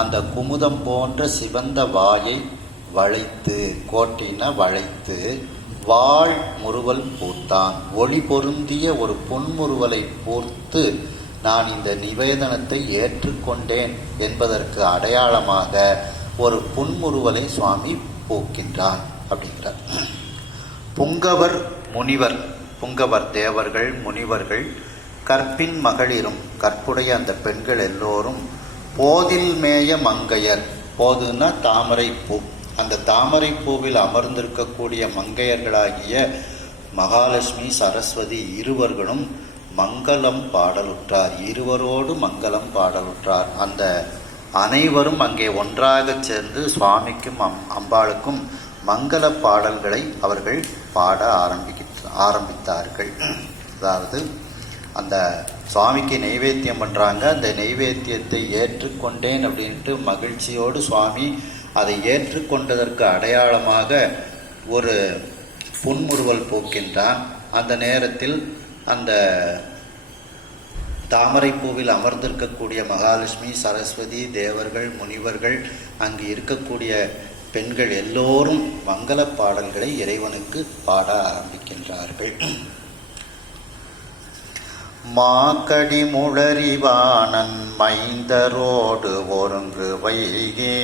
அந்த குமுதம் போன்ற சிவந்த வாயை வளைத்து, கோட்டின வளைத்து, வாழ் முறுவல் பூத்தான் ஒளி பொருந்திய ஒரு பொன்முறுவலை பூர்த்து நான் இந்த நிவேதனத்தை ஏற்றுக்கொண்டேன் என்பதற்கு அடையாளமாக ஒரு புன்முறுவலை சுவாமி பூக்கின்றான் அப்படிங்கிறார். புங்கவர் முனிவர், புங்கவர் தேவர்கள், முனிவர்கள், கற்பின் மகளிரும், கற்புடைய அந்த பெண்கள் எல்லோரும், போதில் மேய மங்கையர், போதுன்னா தாமரை பூ, அந்த தாமரை பூவில் அமர்ந்திருக்கக்கூடிய மங்கையர்களாகிய மகாலட்சுமி, சரஸ்வதி இருவர்களும் மங்களம் பாடலுற்றார். இருவரோடு மங்களம் பாடலுற்றார். அந்த அனைவரும் அங்கே ஒன்றாக சேர்ந்து சுவாமிக்கும் அம்பாளுக்கும் மங்கள பாடல்களை அவர்கள் பாட ஆரம்பித்தார்கள். அதாவது அந்த சுவாமிக்கு நைவேத்தியம் பண்ணுறாங்க. அந்த நைவேத்தியத்தை ஏற்றுக்கொண்டேன் அப்படின்ட்டு மகிழ்ச்சியோடு சுவாமி அதை ஏற்றுக்கொண்டதற்கு அடையாளமாக ஒரு புன்முறுவல் பூக்கின்றான். அந்த நேரத்தில் அந்த தாமரை பூவில் அமர்ந்திருக்கக்கூடிய மகாலட்சுமி, சரஸ்வதி, தேவர்கள், முனிவர்கள், அங்கு இருக்கக்கூடிய பெண்கள் எல்லோரும் மங்கள பாடல்களை இறைவனுக்கு பாட ஆரம்பிக்கின்றார்கள். மாக்கடி முழறிவானன் மைந்தரோடு ஒருங்கு வைகே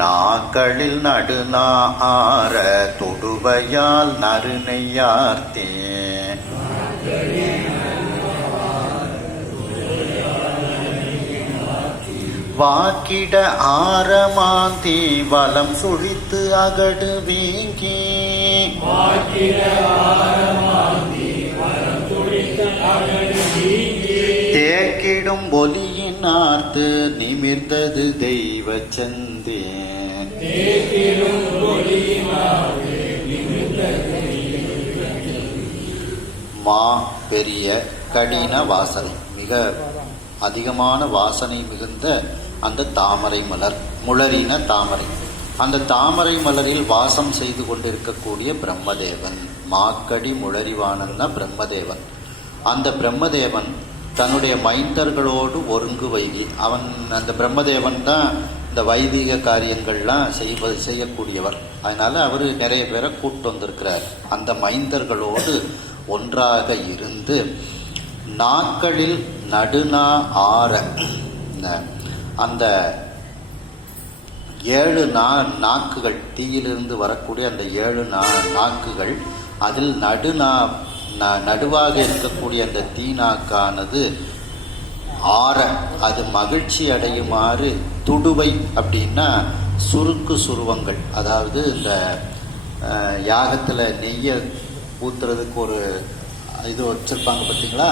நாக்களில் நடுநா ஆர தொடுவையால் நறுநெய்யார்த்தே வாக்கிட ஆரமாந்தி வலம் சுழித்து அகடு வீங்கி தேக்கிடும் ஒலியின் ஆர்த்து நிமிர்ந்தது தெய்வ சந்தே மா பெரிய கடின வாசனை, மிக அதிகமான வாசனை மிகுந்த அந்த தாமரை மலர், முளரின தாமரை, அந்த தாமரை மலரில் வாசம் செய்து கொண்டிருக்கக்கூடிய பிரம்மதேவன், மாக்கடி முளரிவானன்னா பிரம்மதேவன். அந்த பிரம்மதேவன் தன்னுடைய மைந்தர்களோடு ஒருங்கு வைகி, அவன் அந்த பிரம்மதேவன் தான் இந்த வைதிக காரியங்கள்லாம் செய்யக்கூடியவர். அதனால அவர் நிறைய பேரை கூட்டு வந்திருக்கிறார். அந்த மைந்தர்களோடு ஒன்றாக இருந்து நாக்களில் நடுநா ஆற, அந்த 7 நாக்குகள், தீயிலிருந்து வரக்கூடிய அந்த 7 நாக்குகள், அதில் நடுவாக இருக்கக்கூடிய அந்த தீநாக்கானது ஆற, அது மகிழ்ச்சி அடையுமாறு துடுவை அப்படின்னா சுருக்கு சுருவங்கள், அதாவது இந்த யாகத்தில் நெய்யை ஊத்துறதுக்கு ஒரு இது வச்சுருப்பாங்க பார்த்தீங்களா,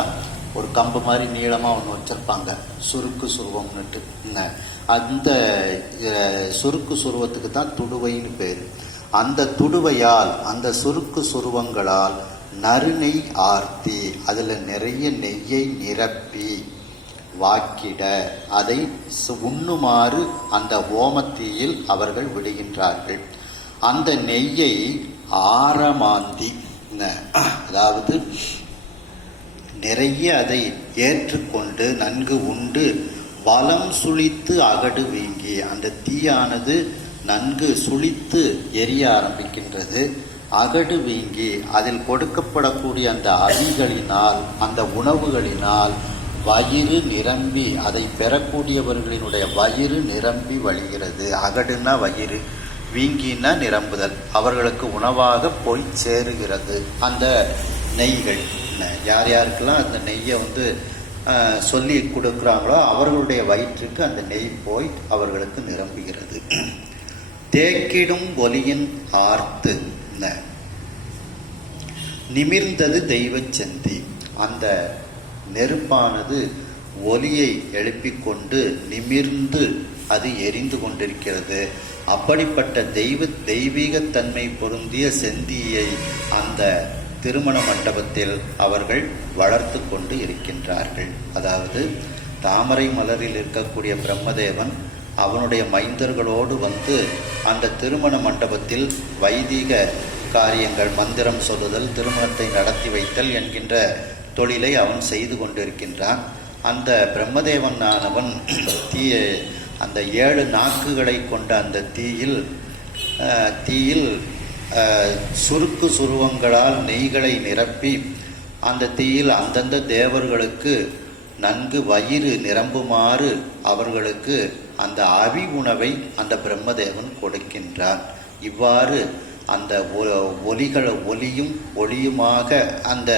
ஒரு கம்பு மாதிரி நீளமாக ஒன்று வச்சுருப்பாங்க, சுருக்கு சுருவம்னுட்டு. அந்த சுருக்கு சுருவத்துக்கு தான் துடுவைன்னு பேர். அந்த துடுவையால், அந்த சுருக்கு சுருவங்களால் நறுநெய் ஆர்த்தி, அதில் நிறைய நெய்யை நிரப்பி வாக்கிட அதை உண்ணுமாறு அந்த ஓமத்தீயில் அவர்கள் விடுகின்றார்கள். அந்த நெய்யை ஆரமாந்தி, அதாவது நிறைய அதை ஏற்றுக்கொண்டு நன்கு உண்டு வலம் சுழித்து அகடு வீங்கி, அந்த தீயானது நன்கு சுழித்து எரிய ஆரம்பிக்கின்றது. அகடு வீங்கி அதில் கொடுக்கப்படக்கூடிய அந்த அவிகளினால், அந்த உணவுகளினால் வயிறு நிரம்பி, அதை பெறக்கூடியவர்களினுடைய வயிறு நிரம்பி வழிகிறது. அகடுனா வயிறு, வீங்கினா நிரம்புதல், அவர்களுக்கு உணவாக போய் சேருகிறது. அந்த நெய்கள் யார் யாருக்கெல்லாம் அந்த நெய்யை சொல்லி கொடுக்குறாங்களோ அவர்களுடைய வயிற்றுக்கு அந்த நெய் போய் அவர்களுக்கு நிரம்புகிறது. தேக்கிடும் ஒலியின் ஆர்த்து நிமிர்ந்தது தெய்வ செந்தி, அந்த நெருப்பானது ஒலியை எழுப்பிக் கொண்டு நிமிர்ந்து அது எரிந்து கொண்டிருக்கிறது. அப்படிப்பட்ட தெய்வீகத்தன்மை பொருந்திய செந்தியை அந்த திருமண மண்டபத்தில் அவர்கள் வளர்த்து கொண்டு இருக்கின்றார்கள். அதாவது தாமரை மலரில் இருக்கக்கூடிய பிரம்மதேவன் அவனுடைய மைந்தர்களோடு அந்த திருமண மண்டபத்தில் வைதிக காரியங்கள், மந்திரம் சொல்லுதல், திருமணத்தை நடத்தி வைத்தல் என்கின்ற தொழிலை அவன் செய்து கொண்டிருக்கின்றான். அந்த பிரம்மதேவனானவன் அந்த 7 நாக்குகளை கொண்ட அந்த தீயில் சுருக்கு சுருவங்களால் நெய்களை நிரப்பி அந்த தீயில் அந்தந்த தேவர்களுக்கு நன்கு வயிறு நிரம்புமாறு அவர்களுக்கு அந்த அவி உணவை அந்த பிரம்மதேவன் கொடுக்கின்றான். இவ்வாறு அந்த ஒலியும் ஒளியுமாக அந்த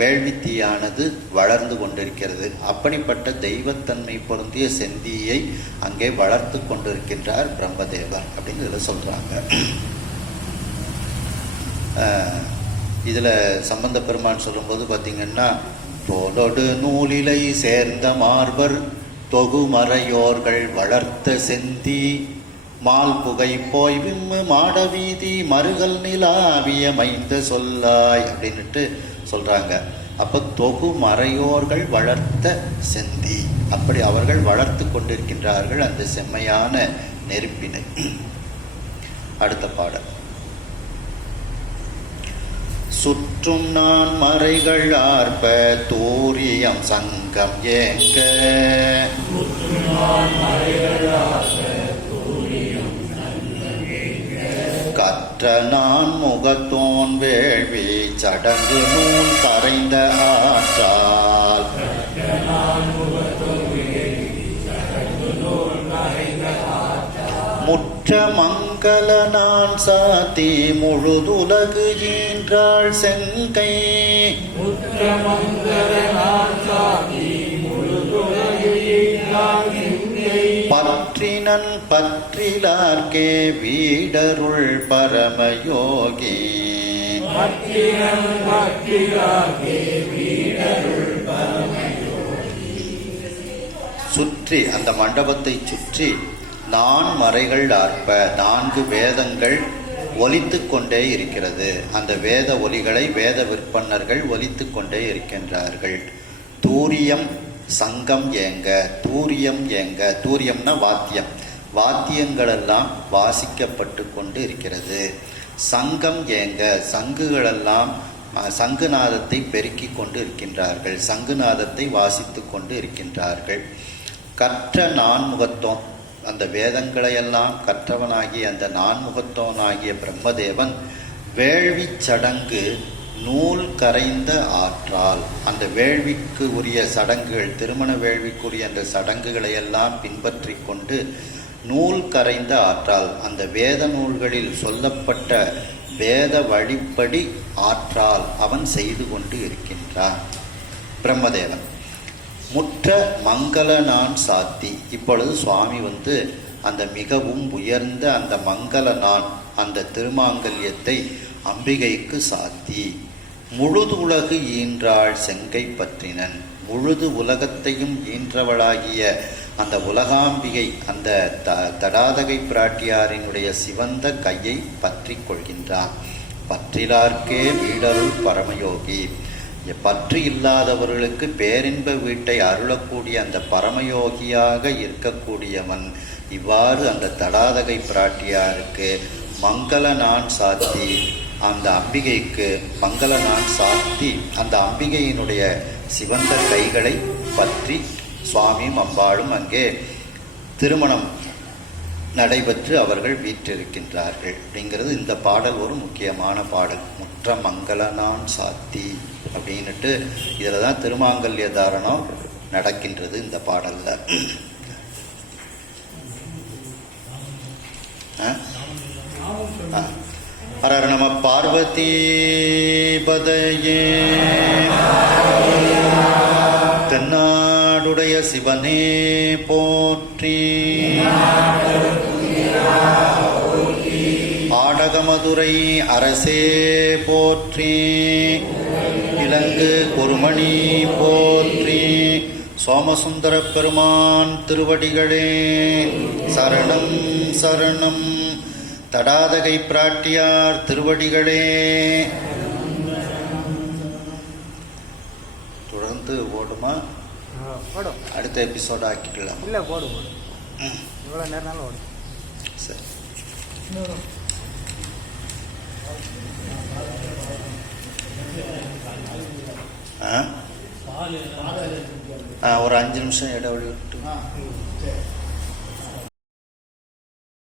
வேள்வித்தீயானது வளர்ந்து கொண்டிருக்கிறது. அப்படிப்பட்ட தெய்வத்தன்மை பொருந்திய செந்தியை அங்கே வளர்த்து கொண்டிருக்கின்றார் பிரம்மதேவர் அப்படின்னு இதில் சொல்றாங்க. இதில் சம்பந்த பெருமான் சொல்லும்போது பார்த்தீங்கன்னா, தோளொடு நூலிலை சேர்ந்த மார்பர் தொகுமறையோர்கள் வளர்த்த செந்தி மால் புகை போய் விம்மு மாடவீதி மருகல் நிலாவிய மைந்த சொல்லாய் அப்படின்னுட்டு சொல்றாங்க. அப்போ தொகுமறையோர்கள் வளர்த்த செந்தி, அப்படி அவர்கள் வளர்த்து கொண்டிருக்கின்றார்கள் அந்த செம்மையான நெருப்பினை. அடுத்த பாடல். சுற்றும் நான் மறைகள் ஆர்ப்ப தூரியம் சங்கம் ஏங்க கற்ற நான் முகத்தோன் வேள்வி சடங்கு நூல் கரைந்த ஆற்றால் முற்ற மங்கள நான் சாத்தி முழுதுலகு ஈன்றாள் செங்கை பற்றினன் பற்றிலார்க்கே வீடருள் பரமயோகி சுற்றி அந்த மண்டபத்தை சுற்றி நான் மறைகள் ஆர்ப்ப 4 வேதங்கள் ஒலித்து கொண்டே இருக்கிறது. அந்த வேத ஒலிகளை வேத விற்பன்னர்கள் ஒலித்து கொண்டே இருக்கின்றார்கள். தூரியம் சங்கம் ஏங்க, தூரியம் ஏங்க, தூரியம்னா வாத்தியம், வாத்தியங்களெல்லாம் வாசிக்கப்பட்டு கொண்டு இருக்கிறது. சங்கம் ஏங்க, சங்குகளெல்லாம் சங்குநாதத்தை பெருக்கி கொண்டு இருக்கின்றார்கள், சங்குநாதத்தை வாசித்து கொண்டு இருக்கின்றார்கள். கற்ற நான்முகத்தோன், அந்த வேதங்களையெல்லாம் கற்றவனாகிய அந்த நான்முகத்தோனாகிய பிரம்மதேவன் வேள்வி சடங்கு நூல் கரைந்த ஆற்றால், அந்த வேள்விக்கு உரிய சடங்குகள், திருமண வேள்விக்குரிய அந்த சடங்குகளையெல்லாம் பின்பற்றி கொண்டு நூல் கரைந்த ஆற்றால், அந்த வேத நூல்களில் சொல்லப்பட்ட வேத வழிப்படி ஆற்றால் அவன் செய்து கொண்டு இருக்கின்றான் பிரம்மதேவன். முற்ற மங்கள நான் சாத்தி, இப்பொழுது சுவாமி அந்த மிகவும் உயர்ந்த அந்த மங்கள நான், அந்த திருமாங்கல்யத்தை அம்பிகைக்கு சாத்தி முழுது உலகு ஈன்றாள் செங்கை பற்றினன், முழுது உலகத்தையும் ஈன்றவளாகிய அந்த உலகாம்பிகை அந்த தடாதகை பிராட்டியாரினுடைய சிவந்த கையை பற்றி கொள்கின்றான். பற்றிலார்க்கே வீடருள் பரமயோகி, பற்று இல்லாதவர்களுக்கு பேரின்ப வீட்டை அருளக்கூடிய அந்த பரமயோகியாக இருக்கக்கூடியவன் இவ்வாறு அந்த தடாதகை பிராட்டியாருக்கு மங்கள நான் சாத்தி, அந்த அம்பிகைக்கு மங்கள நான் சாத்தி அந்த அம்பிகையினுடைய சிவந்த கைகளை பற்றி சுவாமியும் அம்பாளும் அங்கே திருமணம் நடைபெற்று அவர்கள் வீற்றிருக்கின்றார்கள் அப்படிங்கிறது இந்த பாடல் ஒரு முக்கியமான பாடல். முற்ற மங்களனான் சாத்தி அப்படின்னுட்டு இதில் தான் திருமாங்கல்ய தாரணம் நடக்கின்றது இந்த பாடலில். ஹர நம பார்வதி பதையே. தென்னாடுடைய சிவனே போற்றி. ஆடகமதுரை அரசே போற்றி. இலங்கு குருமணி போற்றி. சோமசுந்தர பெருமான் திருவடிகளே சரணம் சரணம். தடாதகை பிராட்டியார் திருவடிகளே. தொடர்ந்து ஓடுமா? ஓடும். அடுத்த எபிசோட் ஆக்கிக்கலாம். இல்லை போடும் போடும். இவ்வளோ நேரம்னாலும் ஓடும். சரி. ஒரு 5 நிமிஷம் இடைவெளி விட்டு.